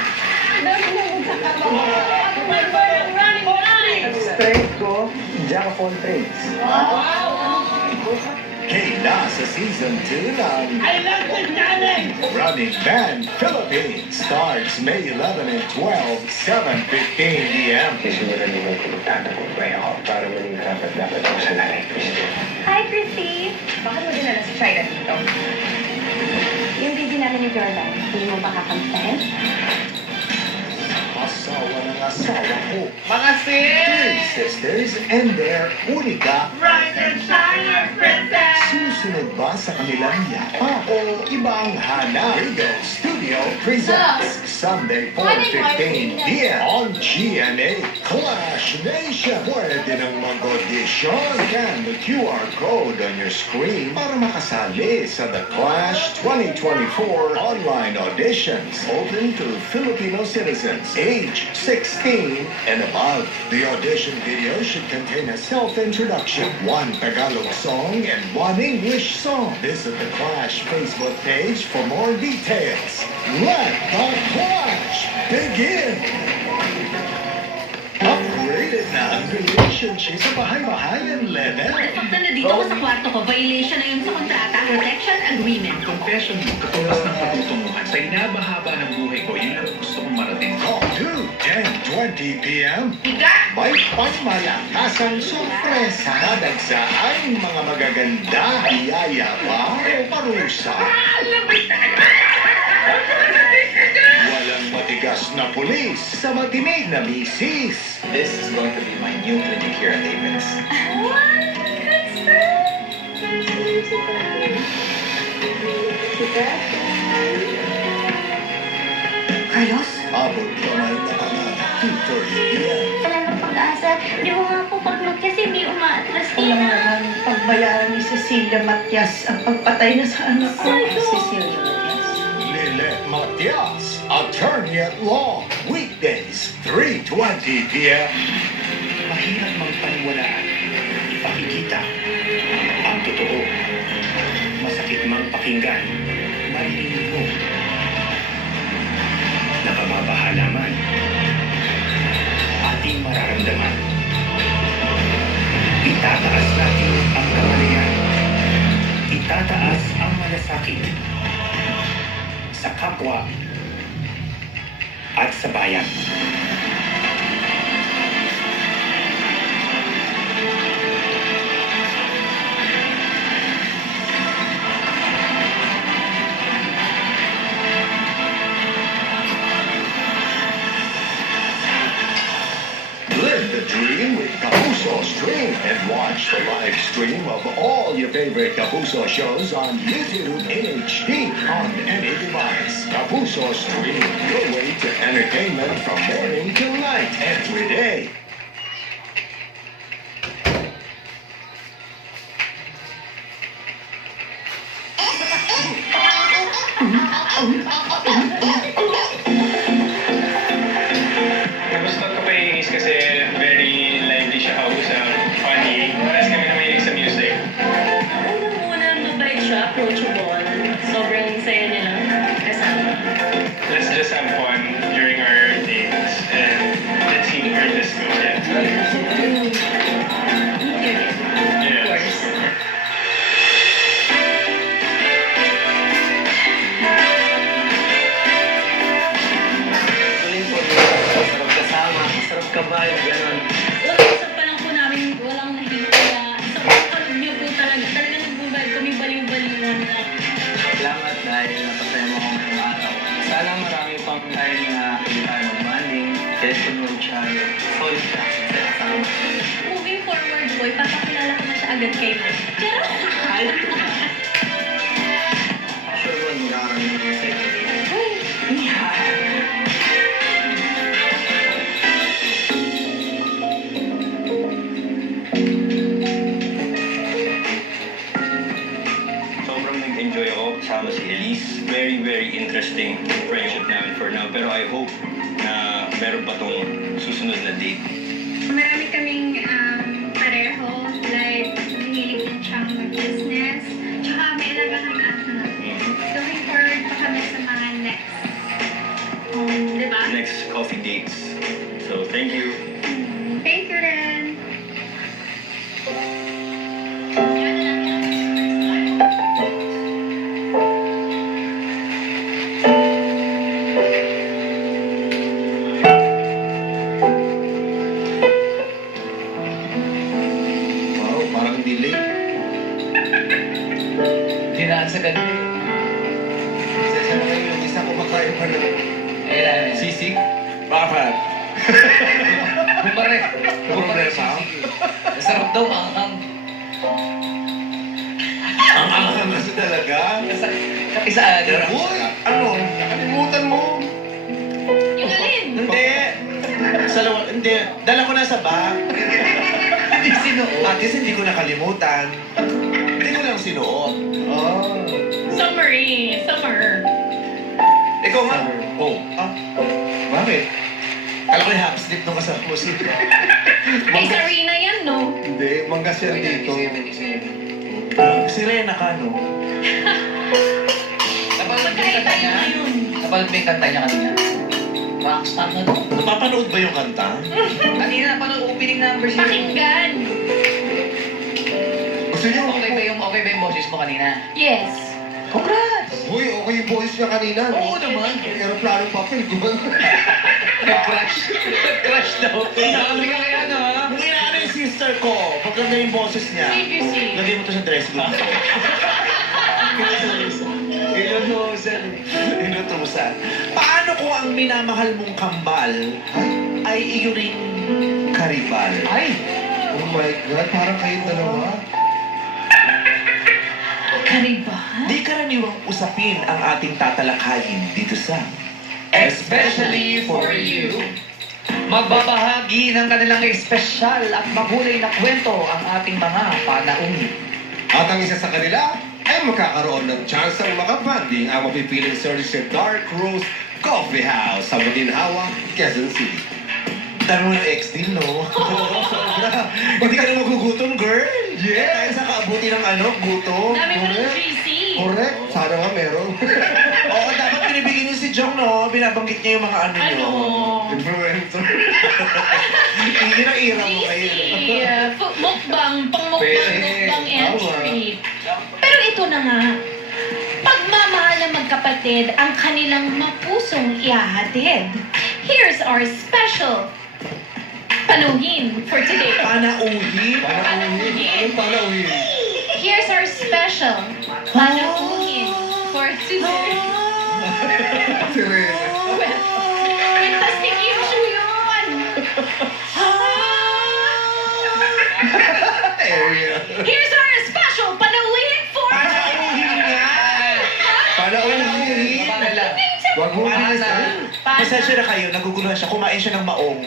Strength ko, jack of all trades. Kay na sa season 2 ng I love the challenge! Running Man Philippines. Starts May 11 and 12, 7:15 p.m. Sisimulan mo kung magtatagumpay ako para maging dapat ako sa nanay Christy. Hi, Christy! Bakit mo dinala si China dito? Yung baby namin ni Jordan. Hindi mo ba kakamtahin? Asawa ng asawa ko. Mga sis! Three sisters and their unika. Rise and shine, our princess! Susunod ba sa kanilang yapa o ibang hanap? Rigo Studio presents Sunday 4:15 p.m. on GMA Clash Nation. Pwede nang mag-audition. Scan the QR code on your screen para makasali sa The Clash 2024 online auditions open to Filipino citizens age 16 and above. The audition video should contain a self-introduction, one Tagalog song, and one English song. Visit the Clash Facebook page for more details. Let the Clash begin! Upgraded na ang relationship sa bahay-bahayan level. Nasaktan na dito ko sa kwarto ko. Violation na yun sa kontrata. Protection agreement. Confession mo, katulas ng patutunguhan. Sa inabahaba ng buhay ko, yun ang gusto kong marating. Call 2, 10:20 p.m. May pangmalakasang sorpresa. Dadagsaan mga magaganda, biyaya pa o parusa. Walang matigas na pulis sa matinig na misis. This is going to be my new clinic here at Apex. Carlos? Abot kamay na pala, 2:30 p.m. Wala nang pag-asa. Di mo nga po pag kasi hindi umaatras Walang Tina. naman pagbayaran ni Cecilia Matias ang pagpatay na sa anak ko. Cecilia Matias. Lilet Matias, attorney at law, weekdays, 3:20 p.m. Mahirap magpaniwalaan. Ipakikita ang totoo. Masakit mang pakinggan. Maririnig mo. Nakababahala man. Ating mararamdaman. Itataas natin ang kamalayan. Itataas ang malasakit. Sa kapwa at sa bayan. Live the dream with Kapuso Stream and watch the live stream of all your favorite Kapuso shows on YouTube in HD on any device. Kapuso Stream, your way to entertainment from morning till night every day. Gusto ko pa inis kasi very lively siya kausap, funny. Parehas kami namilig sa music. Unang muna, mabait siya, approachable. Sobrang saya niya lang kasama. Let's just have fun during our dates and let's see where this goes. Of course. Feeling ko masarap kasama, masarap kabayo, gano'n. Usap pa lang po namin, walang nahilo kaya sa pagkakalog niyo po talaga nagbubad kami baliw-baliwan na. Salamat dahil napasaya mo ako ngayong araw. Sana marami pang tayo na tayo mag-banding, get to know each other. Solid siya, sa kasama. Moving forward, boy, papakilala ko na siya agad kay Mike. Pero, Sure ba magkakaroon ng second date? Sobrang nag-enjoy ako kasama si Elise. Very, very interesting friendship namin for now. Pero I hope na meron pa tong susunod na date. Marami kaming pareho, like, mahilig din siyang mag-business. Tsaka may alagahan anak. Looking forward pa kami sa mga next. Di ba? Next coffee dates. So, thank you. Thank you rin. Wow, parang delay. Dinaan sa gabi. Isa na kayo yung isa ko iba na. Sisig? Bakit? Kumpare. Problema? Masarap daw, maanghang. Ang anghang kasi talaga. Isa agad. Uy! Ano? Nakalimutan mo. Yung alin? Hindi. Hindi. Dala ko na sa bag. Hindi sinuot. At least hindi ko nakalimutan. Hindi ko lang sinuot. Oh. Summer eh. Summer. Ikaw nga. Oh. Ah. Bakit? Kala ko yung half slip nung kasama mo si... Ay, Sarina yan, no? Hindi, manggas yan dito. Sirena ka, no? Magkahit tayo ngayon. Napanood mo yung kanta niya kanina? Rockstar na to. Napapanood ba yung kanta? Kanina, napanood opening numbers yun. Pakinggan. Gusto niyo? Okay ba yung boses mo kanina? Yes. Congrats! Uy, okay yung boys niya kanina. Oo naman. Aeroplano papel, gumano. Nag-crush. Nag-crush daw. Nakalo ka kaya na, ha? Kung inaano yung sister ko, pagkanda yung boses niya, Thank you, sis. lagay mo to sa dress room ko. Inutusan. Paano kung ang minamahal mong kambal ay iyo ring karibal? Ay! Oh my God, parang kayong dalawa. Kariba? Di karaniwang usapin ang ating tatalakayin dito sa Especially for you. Magbabahagi ng kanilang espesyal at mahulay na kwento ang ating mga panauhin. At ang isa sa kanila ay magkakaroon ng chance ang makabanding ang mapipiling service sa Dark Rose Coffee House sa Maginhawa, Quezon City. Dami mo ng ex din, no? Sobra. Hindi ka na magugutom, girl. Yeah. Dahil sa kaabuti ng gutom. Dami mo ng Correct. GC. Correct. Sana nga meron. Oo, dapat binibigyan niyo si Jong, no? Binabanggit niya yung mga ano niyo. Ano? Influencer. Hindi na ira mo kayo. GC. Mukbang. Pang-mukbang. Pwede. Mukbang Tama. entry. Pero ito na nga. Pagmamahal ng magkapatid ang kanilang mapusong ihahatid. Here's our special panuhin for today. Panauhin? Anong panauhin? Here's our special panuhin for today. Sirena. Fantastic issue yun! Area. Here's our special panuhin for... Panauhin nga! Panauhin. Paano lang? Wag mo bilisan. Pasensya na kayo, naguguluhan siya. Kumain siya ng maong.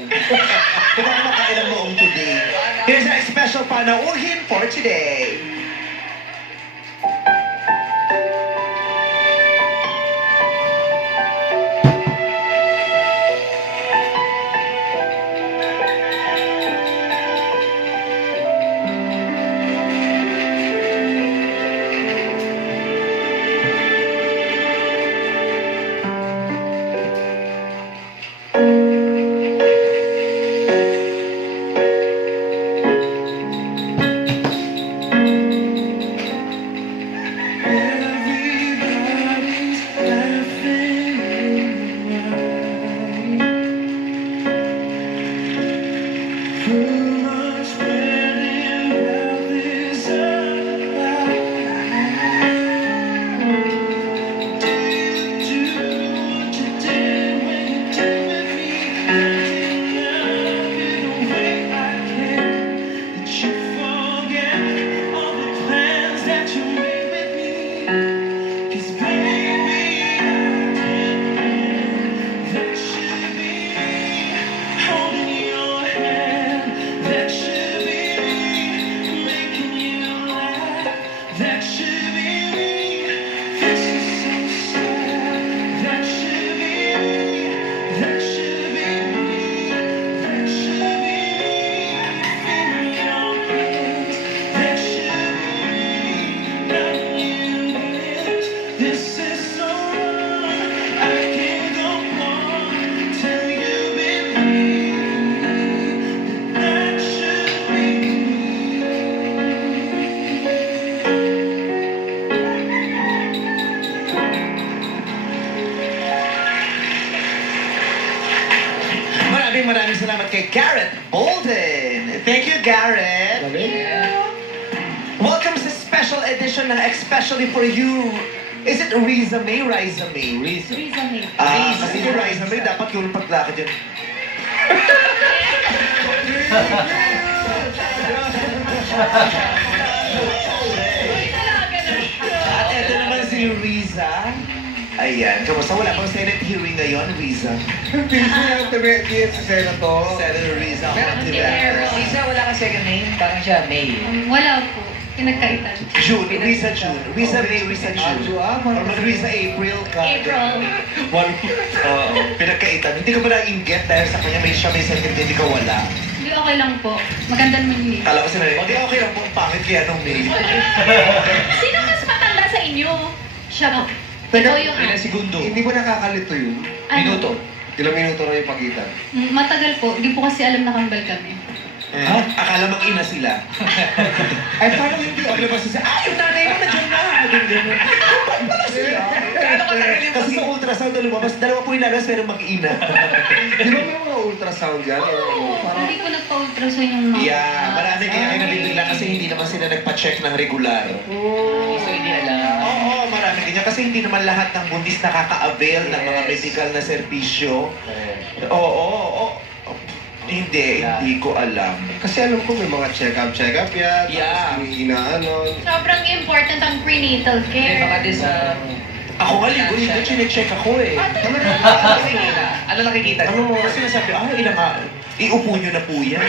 Kumain makain ng maong today. Here's our special panauhin for today. Maraming salamat kay Garrett Bolden. Thank you, Garrett. Welcome sa special edition ng Especially for You Is it Riza May? Riza May? Riza. Riza May. Kasi yung Riza May, dapat yung paglakad yun. At eto naman si Riza. Ayan, kamusta? Wala bang Senate hearing ngayon, Riza? Hindi siya tumitiis sa Senator. Senator Riza. Isa, wala ka second name? Parang siya, May. Wala po. Pinagkaitan. June, Riza June. Riza May, Riza June. Or mag-Riza April ka. April. Oo, pinagkaitan. Hindi ka ba na-inget dahil sa kanya siya may second, hindi ka wala? Hindi, okay lang po. Maganda naman yun. Kala ko sinabi, hindi okay lang po, ang pangit kaya nung May. Sino mas matanda sa inyo? Siya po. Teka, Ikaw yung Ilang segundo? Hindi ba nakakalito yun? Minuto. Ilang minuto na yung pagitan? Matagal po. Hindi po kasi alam na kambal kami. Akala mag-ina sila. Ay, paano hindi? Paglabas sila, yung nanay mo na dyan na. Ba't pala sila? Kasi sa ultrasound na lumabas, dalawa po yung lalabas pero mag-ina. Di ba may mga ultrasound yan? Hindi ko nagpa-ultrasound yung mga... Yeah, marami kaya kayo nabibigla kasi hindi naman sila nagpa-check ng regular. So, hindi alam. Oo, marami ganyan. Kasi hindi naman lahat ng buntis nakaka-avail ng mga medical na serbisyo. Oo. Hindi ko alam. Kasi alam ko may mga check-up yan. Yeah. Tapos may inaano. Sobrang important ang prenatal May baka care. din sa... Ako nga, linggo-linggo, chinecheck ako eh. Ano nakikita? Ano mo? Kasi nasabi, ilang araw. Iupo nyo na po yan.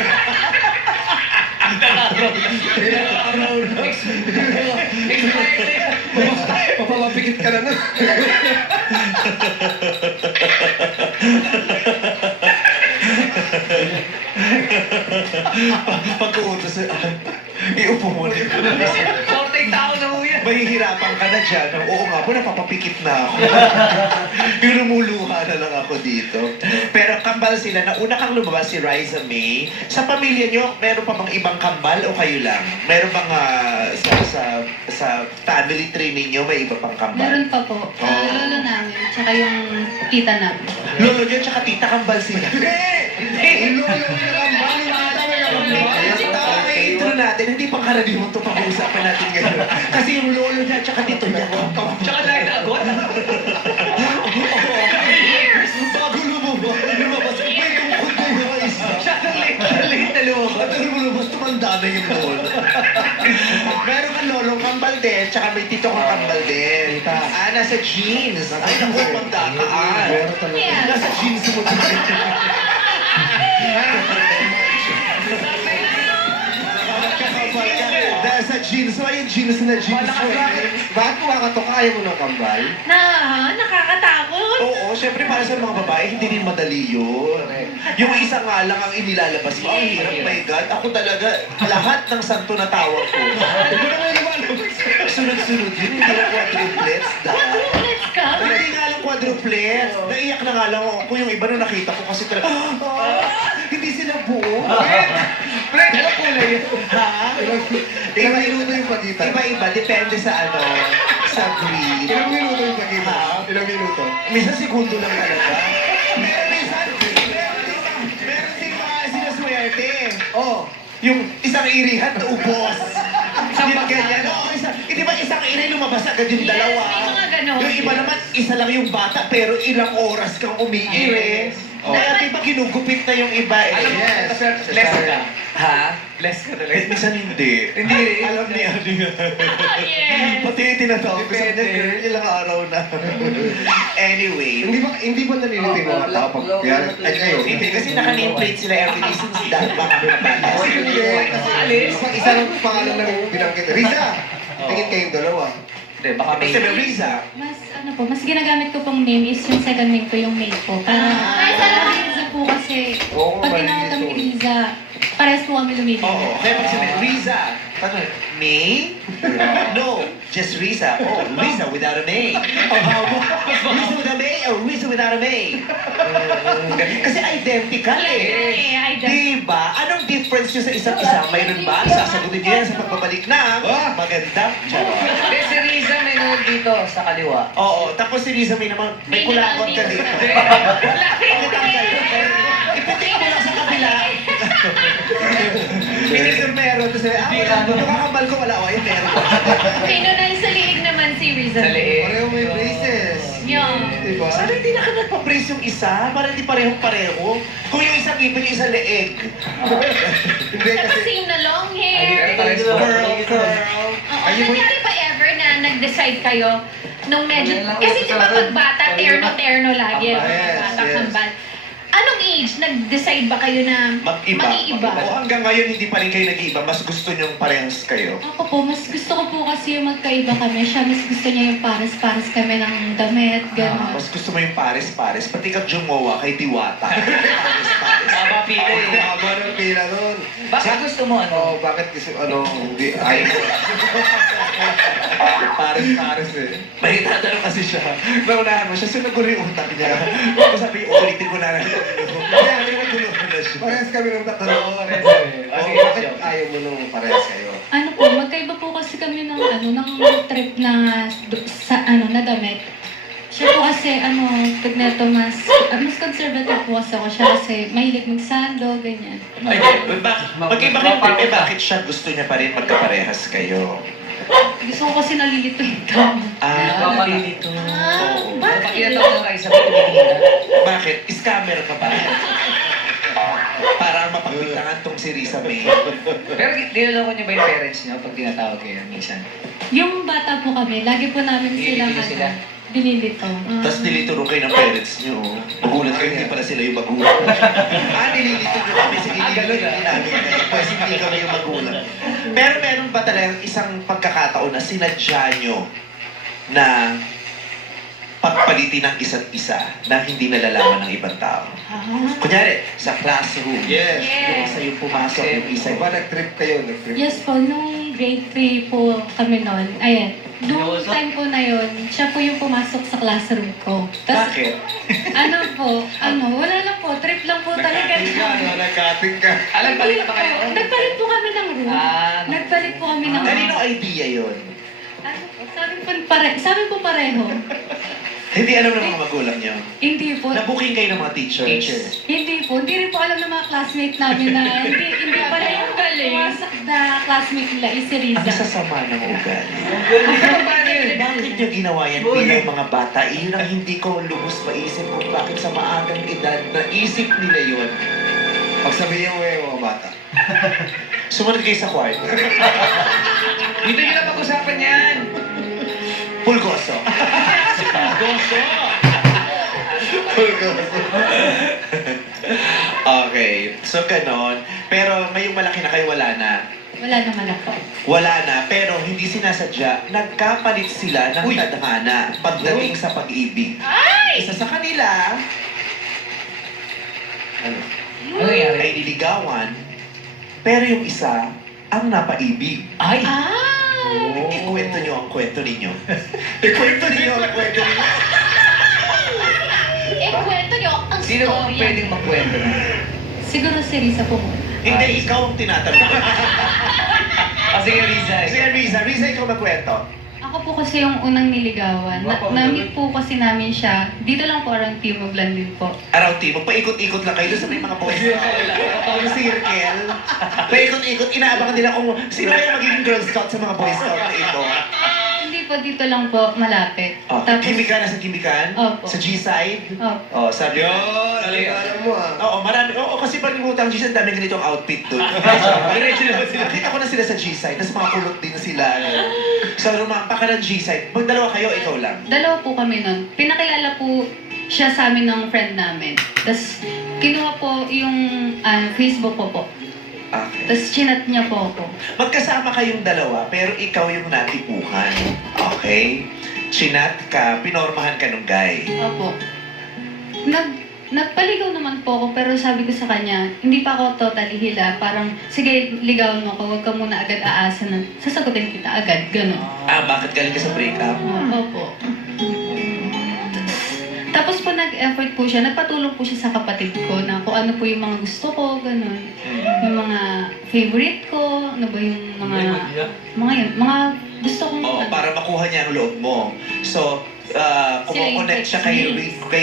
Araw na. Papapapikit ka na na. Pagka-utos, iupo mo na. Sorteng tao na mo yan. Mahihirapan ka na dyan. Oo nga po, napapapikit na ako. Yung lumuluha na lang ako dito. Pero kambal sila. Nauna kang lumabas si Riza May. Sa pamilya nyo, meron pa bang ibang kambal o kayo lang? Meron bang sa family tree ninyo, may iba pang kambal? Meron pa po. Lolo namin, tsaka yung tita namin. Lolo nyo, tsaka tita kambal sila. Ilolo na kambal. May intro natin, hindi pang karaniwan ito pag-uusapan natin ngayon. Kasi yung lolo niya, tsaka tito niya. Tsaka dahil agot. Bago lumabas, may tungkol na yung isa. Late na lumabas. At ano mo lumabas, tumanda na yung lolo. Meron kang lolong kambal din, tsaka may tito kang kambal din. Nasa jeans. Ay, naku, magdakaan. Meron talaga. Yeah. Nasa jeans mo din. Dahil sa jeans, ay yung jeans na jeans mo eh. Bakit kumakatok? Ayaw mo ng kambal? Nakakatakot. Oo, syempre para sa mga babae, hindi rin madali yun. Yung isa nga lang ang inilalabas mo, ang hirap, my God. Ako talaga, lahat ng santo na tawag ko. Sunod-sunod yun, hindi lang quadruplets. Let's go. Hindi nga lang quadruplets. Naiyak na nga lang ako. Yung iba na nakita ko kasi talaga, hindi sila buo. Fred, ano kulay yun? Ha? Ilang minuto yung pagitan? Iba-iba, depende sa sa breed. Ilang minuto yung pagitan? Ilang minuto? Minsan segundo lang talaga. Minsan, meron din mga sinaswerte. Oh, yung isang irihan na ubos. Isang ganyan. Oo, di ba isang iri lumabas agad yung dalawa? may mga ganon. Yung iba naman, isa lang yung bata pero ilang oras kang umiiri. Kaya di ba ginugupit na yung iba eh? Alam mo, bless ka. Ha? Bless ka Eh, talaga. minsan hindi. Hindi rin. Alam niya. Yes. Pati tinatawag ko sa Depende. kanya, girl, ilang araw na. Anyway. Hindi ba nalilito yung mga tao pag yan? Ay, kayo. Hindi, kasi naka-name plate sila everyday since dahil baka bata. Hindi. Alis. Kapag isa lang pangalan ng binanggit. Riza! Tingin kayong dalawa. Hindi, baka may... Sabi, Riza, Mas ginagamit ko pong name is yung second name ko, yung May po. Ay, salamat Riza po kasi Oo, pag mali tinawag kami dito. Riza, pares po kami lumilin. oo, kaya pag sabi, Riza, tanong, May? No, just Riza. Oh, Riza without a May. Riza with a May or Riza without a May? Kasi identical eh. Diba? Anong difference nyo sa isa't isa? Mayroon ba? Sasagutin nyo yan sa pagbabalik na maganda. Charot. Hindi, si Riza may nanood dito sa kaliwa. Oo, tapos si Riza may naman, may May kulangot ka nanood dito. dito. Bakit ang kayo? Ipitik mo lang sa kabila. Minister meron. Tapos sabi, makakambal ko, wala ko. Ayun, meron. Okay, no, nasa liig naman si Riza. Sa leeg. Pareho may braces. Yeah. Diba? Sana hindi na ka nagpa-brace yung isa para hindi parehong-pareho. Kung yung isang ipin, yung isang leeg. Hindi Saka kasi... same na long Ay, hair. pares po. Curl. Oo, nangyari ba ever na nag-decide kayo nung medyo... Kasi di ba pag bata, terno-terno lagi. Yes, Mga bata, yes. kambal. Anong age nag-decide ba kayo na mag-iiba? O hanggang ngayon, hindi pa rin kayo nag-iiba. Mas gusto nyong parehas kayo. Ako po, mas gusto ko po kasi yung magkaiba kami. Siya, mas gusto niya yung pares-pares kami ng damit, gano'n. Mas gusto mo yung pares-pares. Pati ka Jumowa kay Diwata. Pares-pares. Baba pila eh. Haba ng pila nun. Bakit gusto mo ano? Oh, bakit kasi hindi ay pares-pares eh. May tatanong kasi siya. Naunahan mo siya. Sinagulo yung utak niya. Ako sabi, ulitin ko na lang. Kaya nagulo na siya. Parehas kami ng tatanong. Ano yun Bakit siya? ayaw mo nung parehas kayo? Ano po, magkaiba po kasi kami ng ng trip na na damit. Siya po kasi tigneto mas conservative po kasi ako siya kasi mahilig magsando, ganyan. Ay, magkaiba kayo trip, bakit siya gusto niya pa rin magkaparehas kayo? Gusto ko kasi nalilito yung tao. Papalilito. Oo. Pag kinatawag ka isa, tumitingin na. Bakit? Scammer ka ba? Para mapagbitangan tong si Risa May. Pero niloloko niyo ba yung parents niyo pag tinatawag kayo minsan? Yung bata po kami, lagi po namin silang Binilito sila? binilito. Tapos nilituro kayo ng parents niyo. Magulat kayo, hindi pala sila yung magulang. Nililito niyo kami. Sige, ganun hindi namin kayo. Kasi hindi kami yung magulang. Pero meron ba talagang isang pagkakataon na sinadya niyo na pagpalitin ng isa't isa na hindi nalalaman ng ibang tao? Kunyari, sa classroom. Yes. Yung isa yung pumasok, yung isa Diba nag-trip kayo? Nag-trip? Yes po, nung grade 3 po kami noon, ayan, nung time po na yun, siya po yung pumasok sa classroom ko. Tapos, Bakit? wala lang po, trip lang po talaga. Nagkating ka. Alam, palit pa kayo? Nagpalit po kami ng room. Nagpalit po kami ng room. Kanino idea yun? Sabi po pareho. Hindi alam ng mga magulang niyo. Hindi po. Nabuking kayo ng mga teachers. Hindi po. Hindi rin po alam ng mga classmate namin na hindi pala yung pumasok na classmate nila is si Ang Riza. sasama ng ugali. Bakit niyo ginawa yan bilang mga bata? Iyon ang hindi ko lubos maisip kung bakit sa maagang edad naisip nila yun. Pag sabihin mo yung mga bata. Sumunod kayo sa kwarto. Dito nyo na pag-usapan yan. Pulgoso. Goso! Okay, so ganon. Pero ngayong malaki na kayo, wala na. Wala naman ako. Wala na, pero hindi sinasadya. Nagkapalit sila ng tadhana pagdating sa pag-ibig. Isa sa kanila, Ano nangyari? ay niligawan, pero yung isa, ang napaibig. Ay! Ikwento niyo ang kwento ninyo. Ikwento niyo ang kwento ninyo. Kwento niyo ang Sino ba ang pwedeng magkwento na? Siguro si Riza po muna. Hindi, ikaw ang tinatanong. Sige, Riza. Sige, Riza, ikaw magkwento. Ako po kasi yung unang niligawan. Na-meet po kasi namin siya. Dito lang po around Timoglan din po. Araw, Timo, paikot-ikot lang kayo doon sa may mga boys. Yung circle. Paikot-ikot, inaabangan nila kung sino yung magiging Girl Scout sa mga Boy Scout na ito. Hindi po, dito lang po malapit. Gimikan na sa Gimikan? Opo. Sa G-side? Opo. Sabi Yun! Alam mo ah. Oo, marami. Oo, kasi pag nagutang G-side, dami ganitong outfit doon. Nakita ko na sila sa G-side, tapos mga kulot din sila. So, rumampa ka ng G-side. Magdalawa kayo, ikaw lang. Dalawa po kami nun. Pinakilala po siya sa amin ng friend namin. Tapos, kinuha po yung Facebook ko po. Okay. Tapos, chinat niya po ako. Magkasama kayong dalawa, pero ikaw yung natipuhan. Okay? Chinat ka, pinormahan ka nung guy. Opo. Nagpaligaw naman po ako, pero sabi ko sa kanya, hindi pa ako totally hila. Parang, sige, ligawan mo ako, huwag ka muna agad aasa na sasagutin kita agad, gano'n. Bakit galing ka sa breakup? Opo. Tapos po nag-effort po siya, nagpatulong po siya sa kapatid ko na kung ano po yung mga gusto ko, gano'n. Yung mga favorite ko, ano ba yung mga gusto kong... Oo, para makuha niya ang loob mo. So, kumokonect siya kay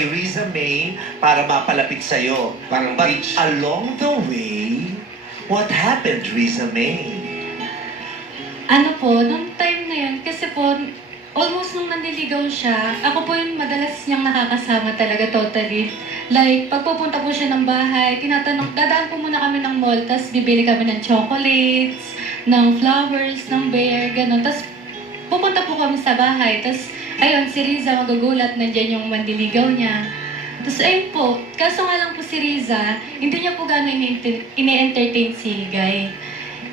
Riza May para mapalapit sa'yo. Parang But beach. along the way, What happened, Risa May? Ano po, nung time na yun, kasi po, almost nung nanliligaw siya, ako po yung madalas niyang nakakasama talaga totally. Like, pagpupunta po siya ng bahay, dadaan po muna kami ng mall, tapos bibili kami ng chocolates, ng flowers, ng bear, gano'n. Tapos pupunta po kami sa bahay, tapos ayun, si Riza magugulat, nandyan yung manliligaw niya. Tapos ayun po, kaso nga lang po si Riza, hindi niya po gano'n ini-entertain si Guy.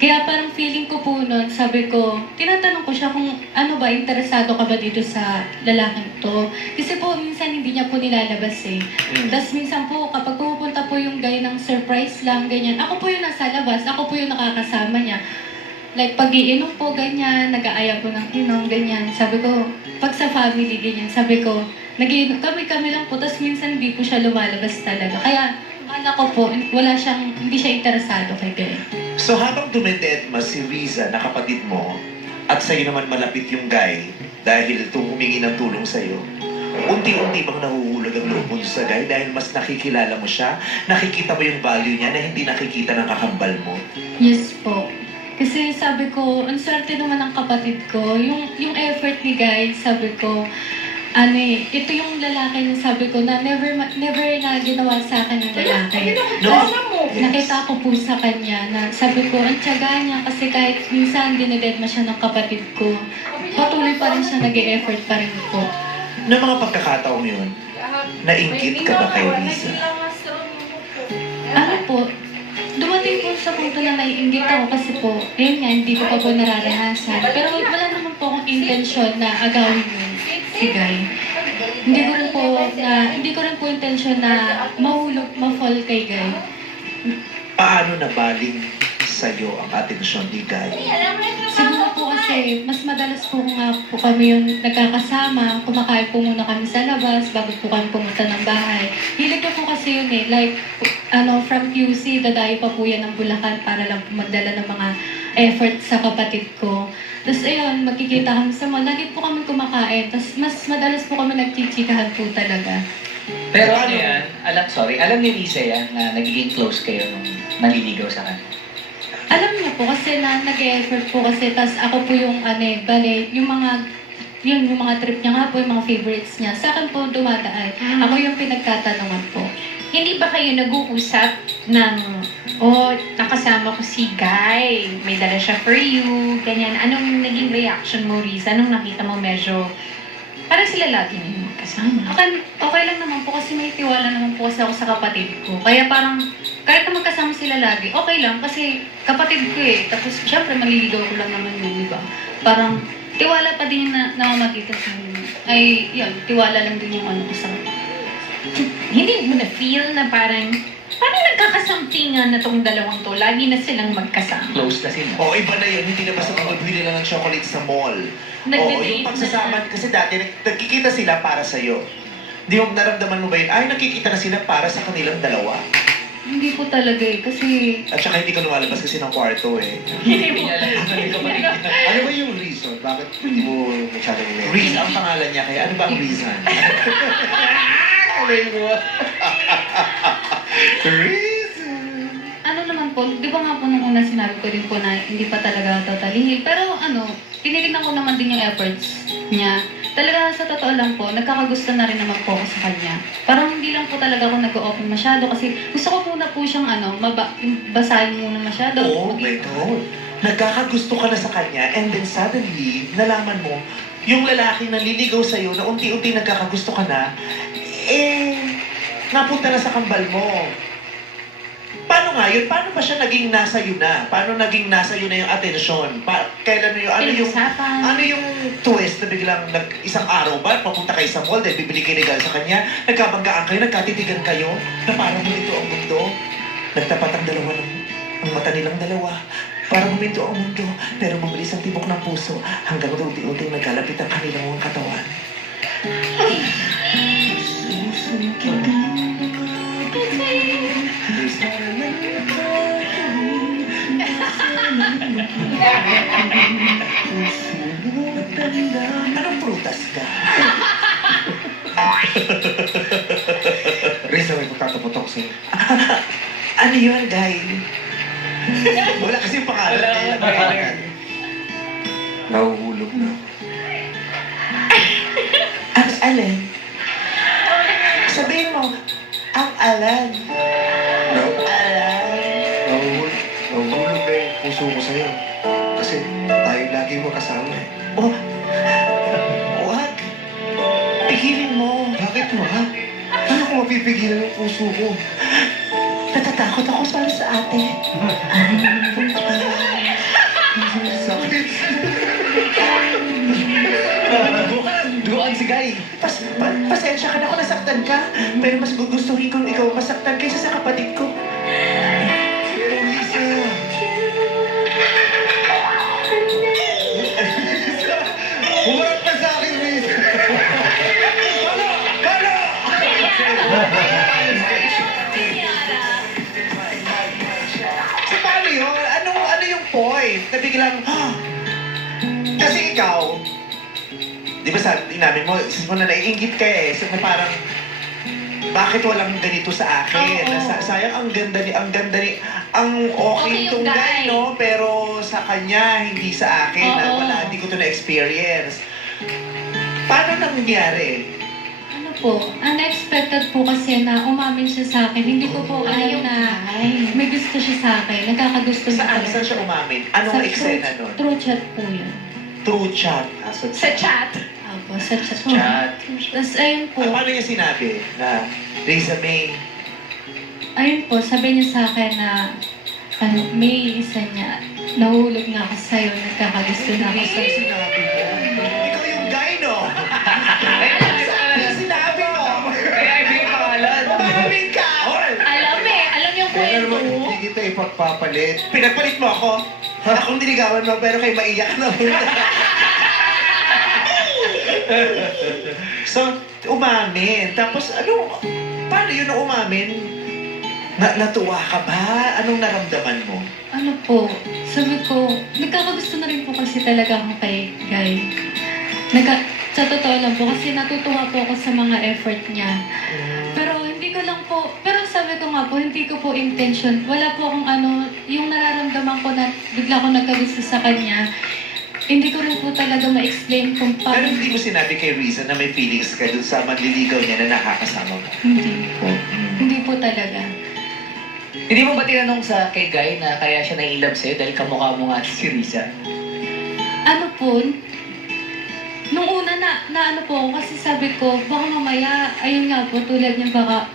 Kaya parang feeling ko po nun, sabi ko, tinatanong ko siya kung ano ba, interesado ka ba dito sa lalaking to. Kasi po, minsan hindi niya po nilalabas eh. Tapos minsan po, kapag pumupunta po yung guy ng surprise lang, ganyan, ako po yung nasa labas, ako po yung nakakasama niya. Like, pag-iinom po, ganyan, nag-aaya po ng inom, ganyan. Sabi ko, pag sa family, ganyan, sabi ko, nag-iinom kami lang po, tapos minsan hindi po siya lumalabas talaga. Kaya, akala ko po, hindi siya interesado kay Guy. So habang dumededma si Riza na kapatid mo, at sa'yo naman malapit yung guy, dahil humingi ng tulong sa'yo, unti-unti bang nahuhulog ang loob mo sa guy dahil mas nakikilala mo siya, nakikita mo yung value niya na hindi nakikita ng kakambal mo? Yes po. Kasi sabi ko, ang swerte naman ng kapatid ko, yung effort ni Guy, sabi ko, ito yung lalaki na sabi ko na never na ginawa sa akin ng lalaki. No? Nakita ko po sa kanya na sabi ko, ang tiyaga niya kasi kahit minsan dinededma siya ng kapatid ko, patuloy pa rin siya nag-e-effort pa rin po. Na mga pagkakataong yun, nainggit ka ba kay Riza? Ano po, dumating po sa punto na naiinggit ako kasi po, ayun nga, hindi ko pa po nararanasan. Pero wala naman po akong intensyon na agawin yun si Guy. Hindi ko rin po intensyon na ma-fall kay Guy. Paano nabaling sa'yo ang atensyon ni Guy? Siguro po kasi, mas madalas po nga po kami yung nagkakasama, kumakain po muna kami sa labas, bago po kami pumunta ng bahay. Hilig ko po kasi yun eh, like, from QC, dadayo pa po yan ng Bulacan para lang po magdala ng mga effort sa kapatid ko. Tapos ayun, magkikita kami sa mall, lagi po kami kumakain, tapos mas madalas po kami nagchichikahan po talaga. Pero ano yan, alam ni Risa yan na nagiging close kayo nung naliligaw sa kanya. Alam niya po kasi na nag-effort po kasi, tas ako po yung yung mga trip niya nga po, yung mga favorites niya. Sa akin po dumadaan. Ako yung pinagtatanungan po. Hindi ba kayo nag-uusap ng, nakasama ko si Guy, may dala siya for you, ganyan. Anong naging reaction mo, Riza? Anong nakita mo medyo, parang sila lagi na yung magkasama? Okay lang naman po kasi may tiwala naman po kasi ako sa kapatid ko. Kaya parang, kahit na magkasama sila lagi, okay lang kasi kapatid ko eh. Tapos, syempre, maliligaw ko lang naman yun, di ba? Parang, tiwala pa din na namamakita sa amin. Ay, yun, tiwala lang din yung ko sa Hindi mo na-feel na parang nagkakasampingan na tong dalawang to. Lagi na silang magkasama. Close na sila. Iba na yun, hindi na basta magbili lang ng chocolate sa mall. Nagde-date Yung pagsasama, kasi dati nagkikita sila para sa'yo. Di mo naramdaman mo ba yun? Ay, nakikita na sila para sa kanilang dalawa. Hindi po talaga eh, kasi... At saka hindi ka lumalabas kasi ng kwarto eh. Hindi niya alam. Ano ba yung reason? Bakit hindi mo masyadong i-mention? Riz ang pangalan niya, kaya ano ba ang reason? Ano naman po, di ba nga po nung una sinabi ko din po na hindi pa talaga totally healed. Pero tinitignan ko naman din yung efforts niya. Talaga sa totoo lang po, nagkakagusto na rin naman po ako sa kanya. Parang hindi lang po talaga ako nag-open masyado kasi gusto ko muna po siyang basahin muna masyado. Oh my God. Nagkakagusto ka na sa kanya and then suddenly, nalaman mo, yung lalaki na liligaw sa'yo na unti-unti nagkakagusto ka na, napunta na sa kambal mo. Paano nga yun? Paano ba siya naging nasa iyo na? Paano naging nasa iyo na yung atensyon? Kailan yung, ano yung twist na biglang isang araw ba? Papunta kayo sa mall, dahil bibili kayo regalo sa kanya, nagkabanggaan kayo, nagkatitigan kayo, na parang huminto ang mundo. Nagtapat ang mata nilang dalawa. Parang huminto ang mundo, pero mabilis ang tibok ng puso hanggang unti-unting nagkalapit ang kanilang mga katawan. Anong prutas ka? Risa, may pagkatapotok sa'yo. Ano yun, Guy? Wala kasi pangalan. Nahuhulog na. Ang alin? Sabihin mo, ang alan. Nahuhulog na yung puso ko sa'yo. Kasi tayo lagi magkasama eh. Oh, wag. Pigilin mo. Bakit mo ha? Paano ko mapipigilan yung puso ko? Natatakot ako para sa ate. Sakit. Dugaan si Guy. Pasensya ka na kung nasaktan ka. Pero mas gugustuhin kong ikaw masaktan kaysa sa kapatid ko. Pero Lisa. Humarap ka sa akin, Lisa. Kala! So paano yun? Ano yung point? Na biglang, kasi ikaw, di ba sabi namin mo, isip mo na naiingit ka eh. So parang, bakit walang ganito sa akin? Oo. Sayang ang ganda ni, ang Okay okay yung itong guy, guy. no? Pero sa kanya, hindi sa akin. Na Oo. wala, hindi ko to na-experience. Paano nangyari? Ano po, unexpected po kasi na umamin siya sa akin. Hindi ko po alam na may gusto siya sa akin. Nagkakagusto niya Saan talaga. siya umamin? Anong Sa eksena nun? True chat po yun. True chat. Sa chat. Opo, sa chat. Chat. Tapos ayun po, Paano niya sinabi na Risa May, ayun po, sabi niya sa akin na may isa niya, nahulog nga ako sa'yo, nagkakagusto na ako sa'yo. sinabi mo? Ikaw yung guy, no? Sinabi mo? Kaya ibigay pangalan. Maraming ka! Alam yung Kaya kwento. naman hindi kita ipagpapalit. Pinagpalit mo ako? Akong diligawan mo, pero kay maiyak na. So, umamin. Tapos, paano yun na umamin? Natuwa ka ba? Anong naramdaman mo? Ano po, sabi ko, nagkakagusto na rin po kasi talaga ako kay Guy. Sa totoo lang po, kasi natutuwa po ako sa mga effort niya. Pero hindi ko lang po, pero sabi ko nga po, hindi ko po intention. Wala po akong yung nararamdaman ko na bigla ko nagkagusto sa kanya. Hindi ko rin po talaga ma-explain kung Pero paano. hindi mo sinabi kay Riza na may feelings ka dun sa manliligaw niya na nakakasama mo. Hindi po. Hindi po talaga. Hindi mo ba tinanong sa kay Guy na kaya siya nai-love sa'yo dahil kamukha mo nga si Risa? Ano po, nung una na ano po ako, kasi sabi ko, baka mamaya, ayun nga po, tulad niya baka,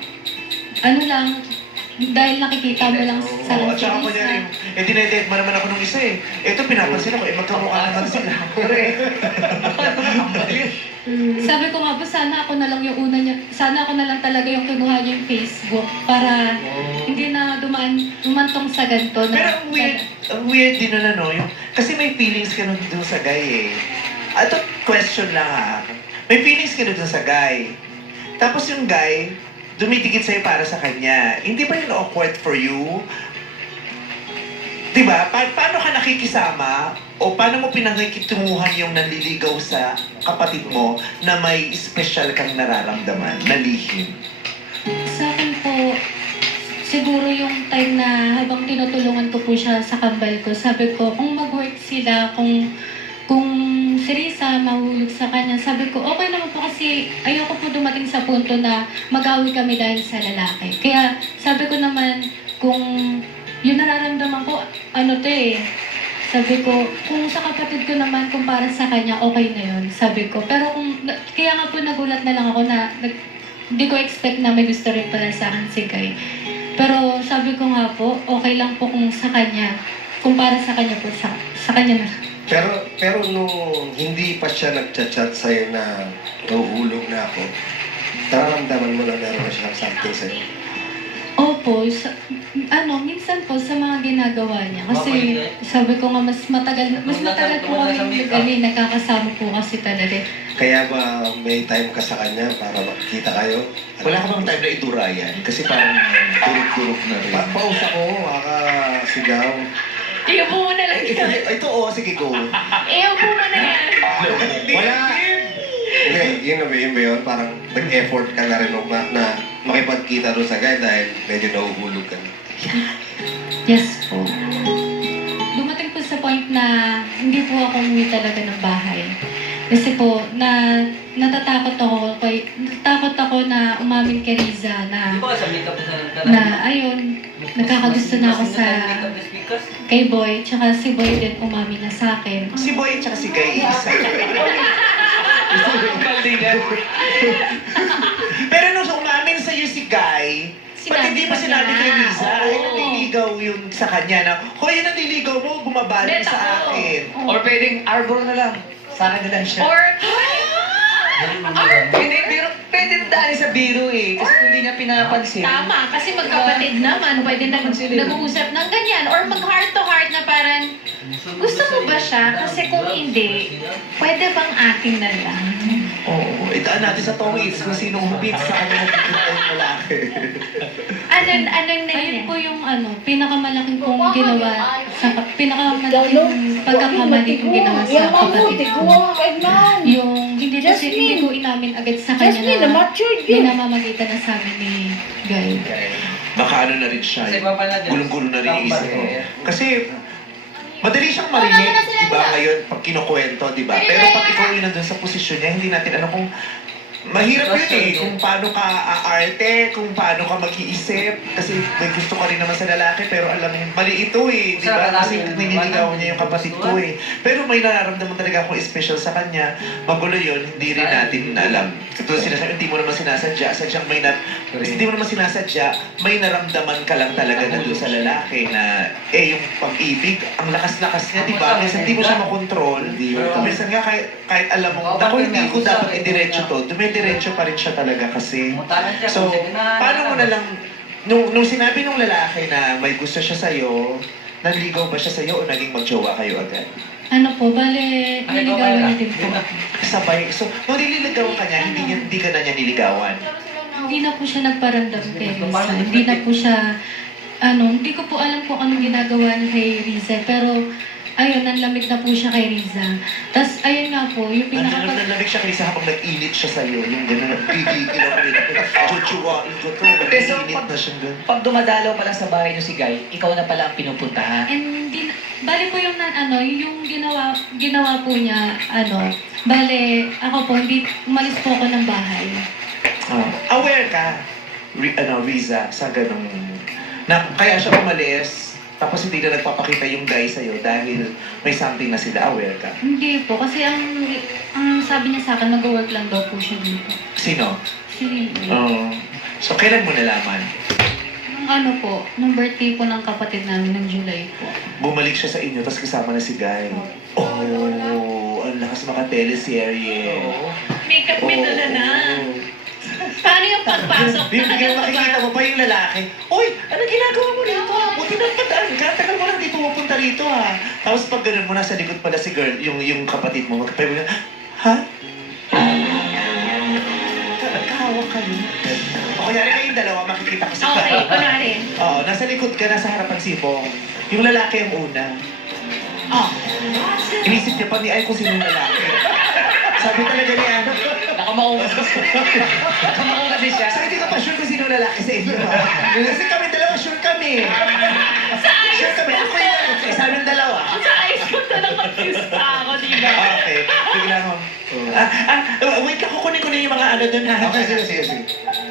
dahil nakikita mo lang sa Oo, at saka ko niya rin, dinedate mo naman ako nung isa eh. Ito, pinapansin ako, magkamukha naman sila. Pero Sabi ko nga po, sana ako na lang yung una niya, sana ako na lang talaga yung kinuha niya yung Facebook para hindi na dumantong sa ganito. Pero ang weird din na yung, kasi may feelings ka nun dun sa guy eh. Ito, question lang ha. May feelings ka nun dun sa guy. Tapos yung guy, dumitikit sa'yo para sa kanya. Hindi ba yun awkward for you? Diba? Paano ka nakikisama o paano mo pinangikitunguhan yung nanliligaw sa kapatid mo na may special kang nararamdaman, na lihim? Sa akin po, siguro yung time na habang tinutulungan ko po siya sa kambal ko, sabi ko, kung mag-work sila, kung si Risa mahulog sa kanya, sabi ko, okay naman po kasi ayoko po dumating sa punto na mag-away kami dahil sa lalaki. Kaya sabi ko naman, kung yung nararamdaman ko, sabi ko, kung sa kapatid ko naman, kung para sa kanya, okay na yun, sabi ko. Pero kaya nga po nagulat na lang ako na, hindi ko expect na may gusto rin pala sa akin si Guy. Pero sabi ko nga po, okay lang po kung sa kanya, kung para sa kanya po, sa kanya na. Pero nung hindi pa siya nagchat-chat sa'yo na nahuhulog na ako, nararamdaman mo na meron na siyang something sa'yo. Opo, minsan po sa mga ginagawa niya. Kasi sabi ko nga mas matagal po kami nagkakasama po kasi talaga. Kaya ba may time ka sa kanya para makita kayo? Wala ka bang time na idurayan? Kasi parang durog-durog na rin. Paus ako, makakasigaw. Iupo mo na lang yan. Ito, sige, go. Iupo mo na yan. Wala! Hindi, yun ba yun? Parang nag-effort ka na rin na makipagkita doon sa guy dahil medyo nahuhulog ka. Yes po. point na hindi po ako umuwi talaga ng bahay. Kasi po, natatakot ako na umamin kay Riza Di ba sa makeup na ayun, nagkakagusto na ako kay Boy, tsaka si Boy din umamin na sa akin. Si Boy at si Guy isa. Pero nung umamin sa'yo si Guy, ba't hindi mo sinabi kay Riza? Ay, naliligaw yun sa kanya na, hoy, yung naliligaw mo, bumabalik Beta sa ko. akin. Or pwedeng arbor na lang. Sa akin na lang siya. Or, Hindi, pero pwede daan sa biro eh. Kasi kung hindi niya pinapansin. tama, kasi magkapatid naman, pwede nag-uusap ng ganyan. Or mag-heart to heart na parang, gusto mo ba siya? Kasi kung hindi, pwede bang akin na lang? Oo, idaan natin sa tongits kung sino humipit sa kanya magpipit yung lalaki. Ayun po yung pinakamalaking kong ginawa pinakamalaking pagkakamali kong ginawa sa kapatid ko. Yung hindi ko inamin agad sa kanya na minamamagitan na sa amin ni Guy. Baka ano na rin siya, Kasi papa natin. gulong-gulo na rin yung isip ko. Okay. Kasi, madali siyang marinig, di ba, ngayon, pag kinukwento, di ba? Pero pag ikaw yung nandun sa posisyon niya, hindi natin alam kung mahirap yun eh, kung paano ka aarte, kung paano ka mag-iisip, kasi may gusto ka rin naman sa lalaki, pero alam mo, mali ito eh, di ba? Kasi niniligawan niya yung kapatid ko eh. Pero may nararamdaman talaga akong special sa kanya, magulo yun, hindi rin natin alam. Tulad sinasabi, hindi mo naman sinasadya, sadyang hindi mo naman sinasadya, may naramdaman ka lang talaga na doon sa lalaki na, yung pag-ibig, ang lakas-lakas niya, di ba? Minsan hindi mo siya makontrol, minsan nga kahit alam mo, ako hindi ko dapat idiretso to, dumidiretso pa rin siya talaga kasi. So, paano mo na lang, nung sinabi nung lalaki na may gusto siya sa'yo, naligaw ba siya sa'yo o naging magjowa kayo agad? Ano po, bale, niligawan niya din po. Sabay. So, nung nililigawan ka niya, hindi ka na niya niligawan. Hindi na po siya nagparamdam kay Riza. Hindi na po siya, hindi ko po alam kung anong ginagawa niya kay Riza. Pero, ayun, nanlamig na po siya kay Riza. Tapos, ayun nga po, yung Nanlamig siya kaysa habang nag-init siya sa'yo. Yung gano'n, gigigil ako rin. Jojowain ko to. Okay, so Nag-init na siyang gano'n. Pag dumadalaw pa lang sa bahay niyo si Guy, ikaw na pala ang pinupuntahan. And bale po yung yung ginawa po niya, bale, ako po, umalis po ako ng bahay. Aware ka, Riza, sa ganong, na kaya siya umalis, tapos hindi na nagpapakita yung guy sa'yo dahil may something na sila, aware ka? Hindi po, kasi ang sabi niya sa akin, nag-work lang daw po siya dito. Sino? Si Lily. So, kailan mo nalaman? Nung birthday po ng kapatid namin ng July po. Bumalik siya sa inyo, tapos kasama na si Guy. Oh, ang lakas maka-teleserye. Makeup me na. Paano yung pagpasok? Biglang makikita mo pa yung lalaki. Uy, ano ginagawa mo rito? Buti na padaan ka. Tagal mo lang di pumupunta rito ha. Tapos pag ganun mo, nasa likod pala si girl, yung kapatid mo, magkapay mo na, ha? Nagkahawak kayo. O kaya kayong dalawa, makikita ko sa Okay, kunwari. Oo, nasa likod ka, nasa harapan sibong. Yung lalaki ang una. Inisip niya pa ni Ay kung sino yung lalaki. Sabi talaga niya, Nakamaong kasi siya. so hindi ka pa sure kung sino yung lalaki sa inyo ha? Kasi kami dalawa, sure kami. Sure kami, ako yung sabi ng dalawa. Sa ayos ko na confused pa ako, diba? Okay, bigla mo. Wait ka, kukunin ko na yung mga ano dun ha. Okay, sige.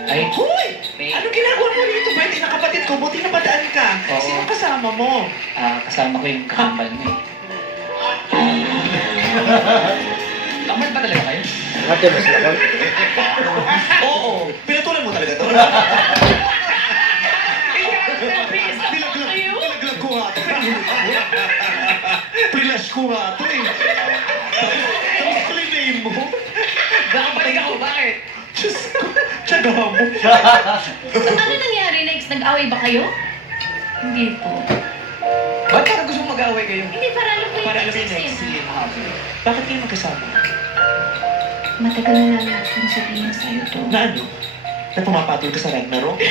Ay, Hoy! Ano ginagawa mo rito? Pwede na kapatid ko, buti na padaan ka. Oo. Sino kasama mo? kasama ko yung kakambal mo eh. Kamal ba talaga kayo? Oo, pinatulan mo talaga to. Nilaglag ko nga to. Prilash ko nga to eh. Tapos clean mo. Nakabalik ako, bakit? Diyos ko, tiyaga mo. Ano nangyari next? Nag-away ba kayo? Hindi po. Ba't parang gusto mong mag-away kayo? Hindi, para alam ko Para yung alam mo yung next next scene. scene. Bakit kayo magkasama? Matagal na namin akong sabihin sa'yo to. Na ano? Na pumapatol ka sa Ragnarok?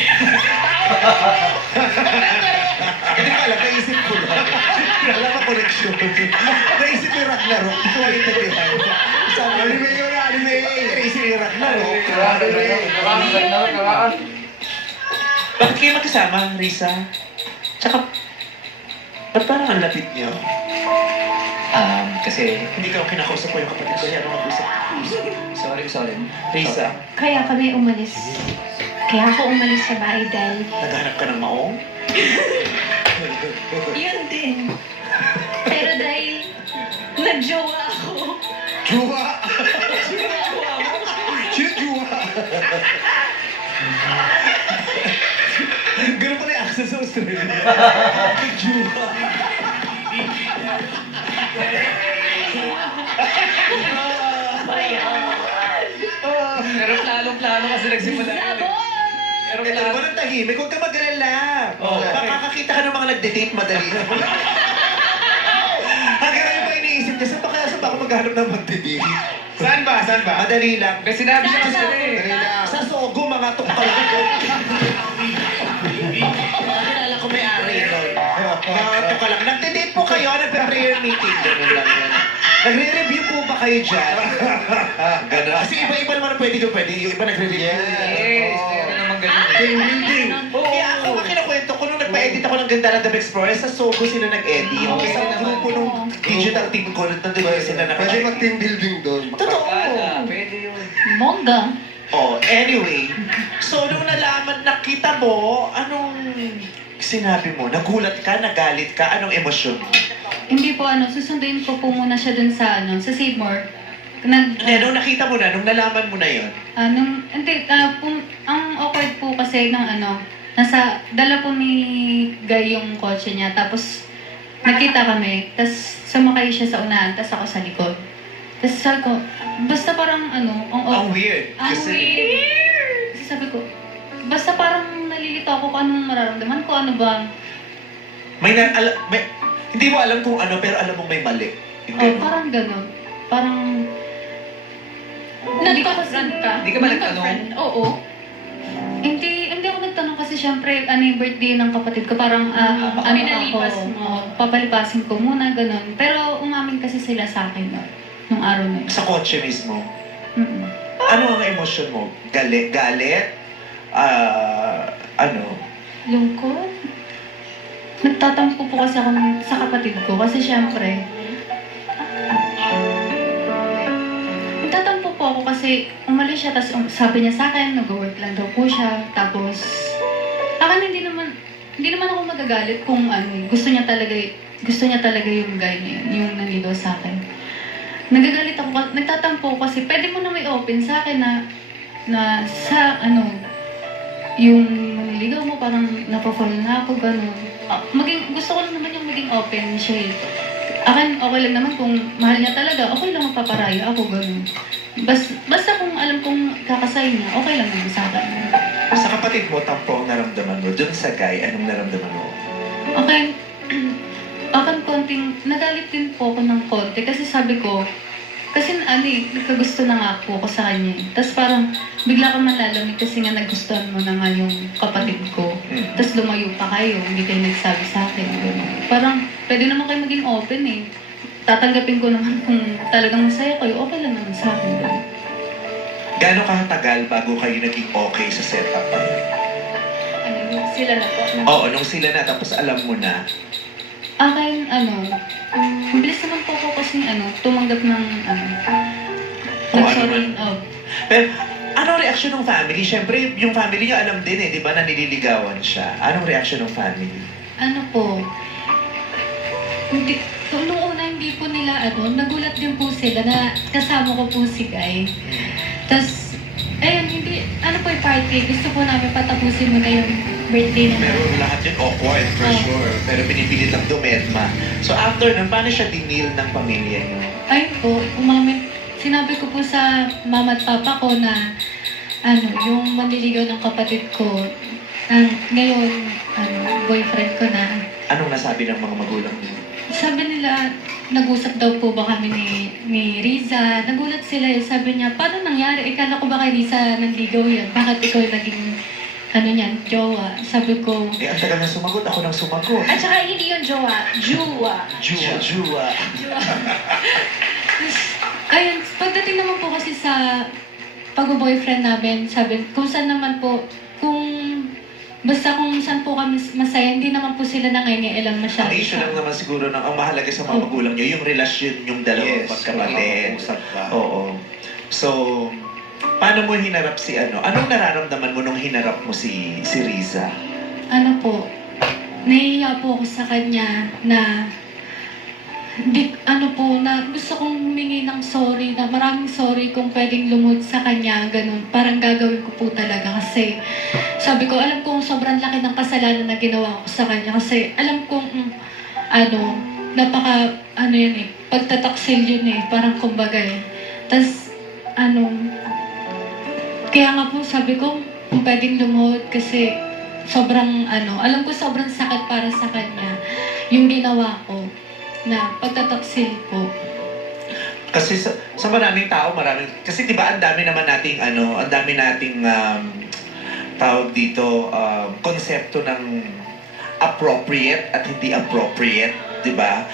Hindi ko alam, naisip ko lang. Wala pa connection. Naisip ko yung Ragnarok. Ito ay natihan. Sabi, anime yun, anime. Naisip yung Ragnarok. Bakit kayo magkasama, Risa? Tsaka, ba't parang ang lapit niyo? Kasi, Hindi ka kinakausap ko yung kapatid ko. Ano ang usap? sorry. Risa, Kaya kami umalis. Kaya ako umalis sa bahay dahil Naghanap ka ng maong? yun din. Pero dahil nagjowa ako. Juwa! Sino juwa? Ganun pala yung accent sa Australia. Juwa. pero plano kasi nagsimula yun. Pero Ito plano. naman ang tahimik. Huwag ka mag-alala. Oo. Makakakita ka ng mga nagde-date madali na. Hanggang ngayon pa iniisip niya, saan ba ako maghanap ng magde-date? Saan ba? Madali lang. May sinabi siya kasi Dali lang. Sa Sogo, mga tukalang. Nakilala ko may-ari nun. Mga tukalang. Nagde-date po kayo, nagpe-prayer meeting. Ganun lang yan. Nagre-review po ba kayo dyan? Ganun. Kasi iba-iba naman ang pwede doon. Pwede yung iba nagre-review. Yes, meron naman ganun. Team building. Kaya ako ang kinakwento ko nung nagpa-edit ako ng Ganda ng The Explorer, sa Sogo sila nag-edit. Okay, Sa naman. grupo nung digital team ko, nandun sila Pwede nag-edit. mag-team building doon. Totoo. Pwede yun. Bongga. Oh, anyway. So, nung nalaman, nakita mo, anong sinabi mo? Nagulat ka, nagalit ka, anong emosyon mo? Hindi po susunduin ko po muna siya dun sa sa Save More. Hindi, nung nakita mo na, nung nalaman mo na yon. Ang awkward po kasi ng dala po ni Guy yung kotse niya, tapos nakita kami, tapos sumakay siya sa unahan, tapos ako sa likod. Tapos sabi ko, basta parang Ang weird. ang weird. Kasi sabi ko, basta parang nalilito ako kung anong mararamdaman ko, ano ba? Hindi mo alam kung ano, pero alam mo may mali. Parang gano'n. Parang nag-confront ka? Hindi ka ba nagtanong? Oo. Hindi ako nagtanong kasi syempre, yung birthday ng kapatid ko, parang, pinalipas ako, mo. papalipasin ko muna, ganun. Pero umamin kasi sila sa akin, nung araw na yun. Sa kotse mismo. Mm-mm. Ano ang emosyon mo? Galit? Ano? Lungkot? Nagtatampo po kasi ako sa kapatid ko, kasi syempre, nagtatampo po ako kasi umalis siya, tapos sabi niya sa akin, nag-work lang daw po siya, tapos, akin hindi naman ako magagalit kung gusto niya talaga yung guy niya, yung nandito sa akin. Nagagalit ako, nagtatampo ako kasi pwede mo na may open sa akin na sa yung maniligaw mo, parang napafall na ako, gano'n. Gusto ko lang naman yung maging open siya eh. Akin, okay lang naman kung mahal niya talaga, okay lang magpaparaya ako, gano'n. Basta kung alam kong kakasay niya, okay lang naman sa akin. Sa kapatid mo, tampo ang naramdaman mo. Doon sa guy, anong naramdaman mo? Akin konting, nagalit din po ako ng konti kasi sabi ko, kasi nagkagusto na nga po ako sa kanya. Tapos parang bigla kang malalamig kasi nga nagustuhan mo na nga yung kapatid ko. Tapos lumayo pa kayo, hindi kayo nagsabi sa akin. Gano'n. Parang pwede naman kayo maging open eh. Tatanggapin ko naman kung talagang masaya kayo, okay lang naman sa akin. Gano'n. Gano'ng katagal bago kayo naging okay sa setup na yun? Sila na po. Oo, nung sila na, tapos alam mo na. Akin, mabilis naman po ako kasi tumanggap ng Kung ano nag-sorry. Pero, anong reaksyon ng family? Siyempre, yung family niyo alam din di ba, na nililigawan siya. Anong reaksyon ng family? Nung una hindi po nila nagulat din po sila na kasama ko po si Guy. Tapos, ayun, yung party, gusto po namin patapusin mo na yung birthday na Pero lahat yun awkward, for sure. Pero pinipilit lang dumedma. So after nun, paano siya dinil ng pamilya niyo? Ayun po, sinabi ko po sa mama at papa ko na yung manliligaw ng kapatid ko, ngayon, boyfriend ko na. Anong nasabi ng mga magulang niyo? Sabi nila, nag-usap daw po ba kami ni Riza. Nagulat sila sabi niya, paano nangyari? Ikala ko ba kay Riza nanligaw yan? Bakit ikaw naging, jowa? Sabi ko, Ang tagal na sumagot, ako nang sumagot. At saka hindi yung jowa, juwa. Juwa. ayun, pagdating naman po kasi sa pag-boyfriend namin, sabi, kung saan naman po, kung basta kung saan po kami masaya, hindi naman po sila nangailangan masyado. Ang issue lang naman siguro ng ang mahalaga sa mga magulang nyo, yung relasyon yung dalawang magkapatid. Oo. So, paano mo hinarap si ano? Anong nararamdaman mo nung hinarap mo si Riza? Ano po, nahihiya po ako sa kanya na na gusto kong humingi ng sorry, na maraming sorry kung pwedeng lumod sa kanya, ganun. Parang gagawin ko po talaga kasi sabi ko, alam kong sobrang laki ng kasalanan na ginawa ko sa kanya kasi alam kong, yun eh, pagtataksil yun eh, parang kumbaga eh. Tas, kaya nga po sabi ko, kung pwedeng lumod kasi sobrang, alam ko sobrang sakit para sa kanya yung ginawa ko na pagtataksil po. Kasi sa maraming tao, kasi 'di ba ang dami naman nating ang dami nating tawag dito konsepto ng appropriate at hindi appropriate, 'di ba?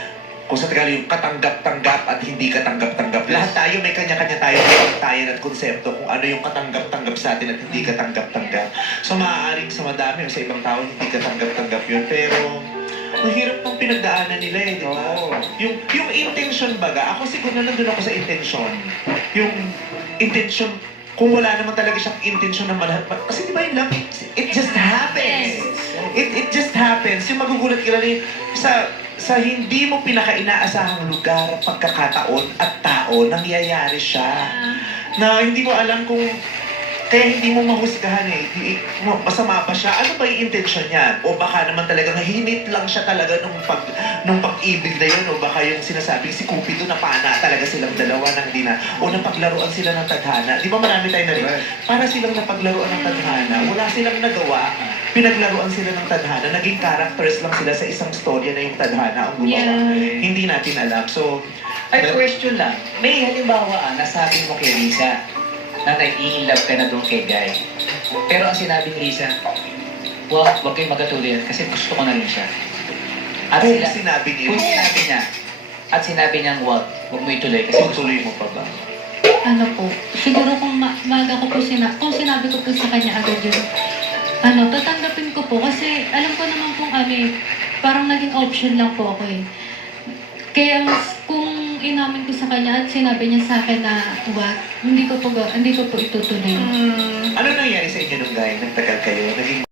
Kung sa Tagalog yung katanggap-tanggap at hindi katanggap-tanggap. Lahat tayo may kanya-kanya tayo at konsepto kung ano yung katanggap-tanggap sa atin at hindi katanggap-tanggap. So maaaring sa madami o sa ibang tao hindi katanggap-tanggap yun, pero ang hirap ng pinagdaanan nila eh, di ba? Yung intention baga, ako siguro nandun ako sa intention. Yung intention, kung wala naman talaga siyang intention na malahal. Kasi di ba yung love, it just happens. It just happens. Yung magugulat ka lang sa hindi mo pinaka-inaasahang lugar, pagkakataon at tao, nangyayari siya. Na hindi mo alam kung kaya hindi mo mahusgahan eh. Masama ba siya? Ano ba yung intention niya? O baka naman talagang hinit lang siya talaga nung pag-ibig na yun. O baka yung sinasabing si Cupido na pana talaga silang dalawa nang o napaglaruan sila ng tadhana. Di ba marami tayo na rin? Para silang napaglaruan ng tadhana. Wala silang nagawa. Pinaglaruan sila ng tadhana. Naging characters lang sila sa isang storya na yung tadhana ang gumawa. Hindi natin alam. So, Ay, question lang. May halimbawa nasabi mo kay Riza na nag-i-love ka na doon kay Guy. Pero ang sinabi ni Riza, wag kayong magkatuloy kasi gusto ko na rin siya. At kung sinabi niya, at sinabi niyang wag mo ituloy kasi tuloy mo pa ba? Siguro kung maaga ko po kung sinabi ko po sa kanya agad yun, tatanggapin ko po kasi alam ko naman pong parang naging option lang po ako eh. Kaya kung inamin ko sa kanya at sinabi niya sa akin na wag, hindi ko po itutuloy. Ano nangyari sa inyo nung Guy? Nagtagal kayo? Naging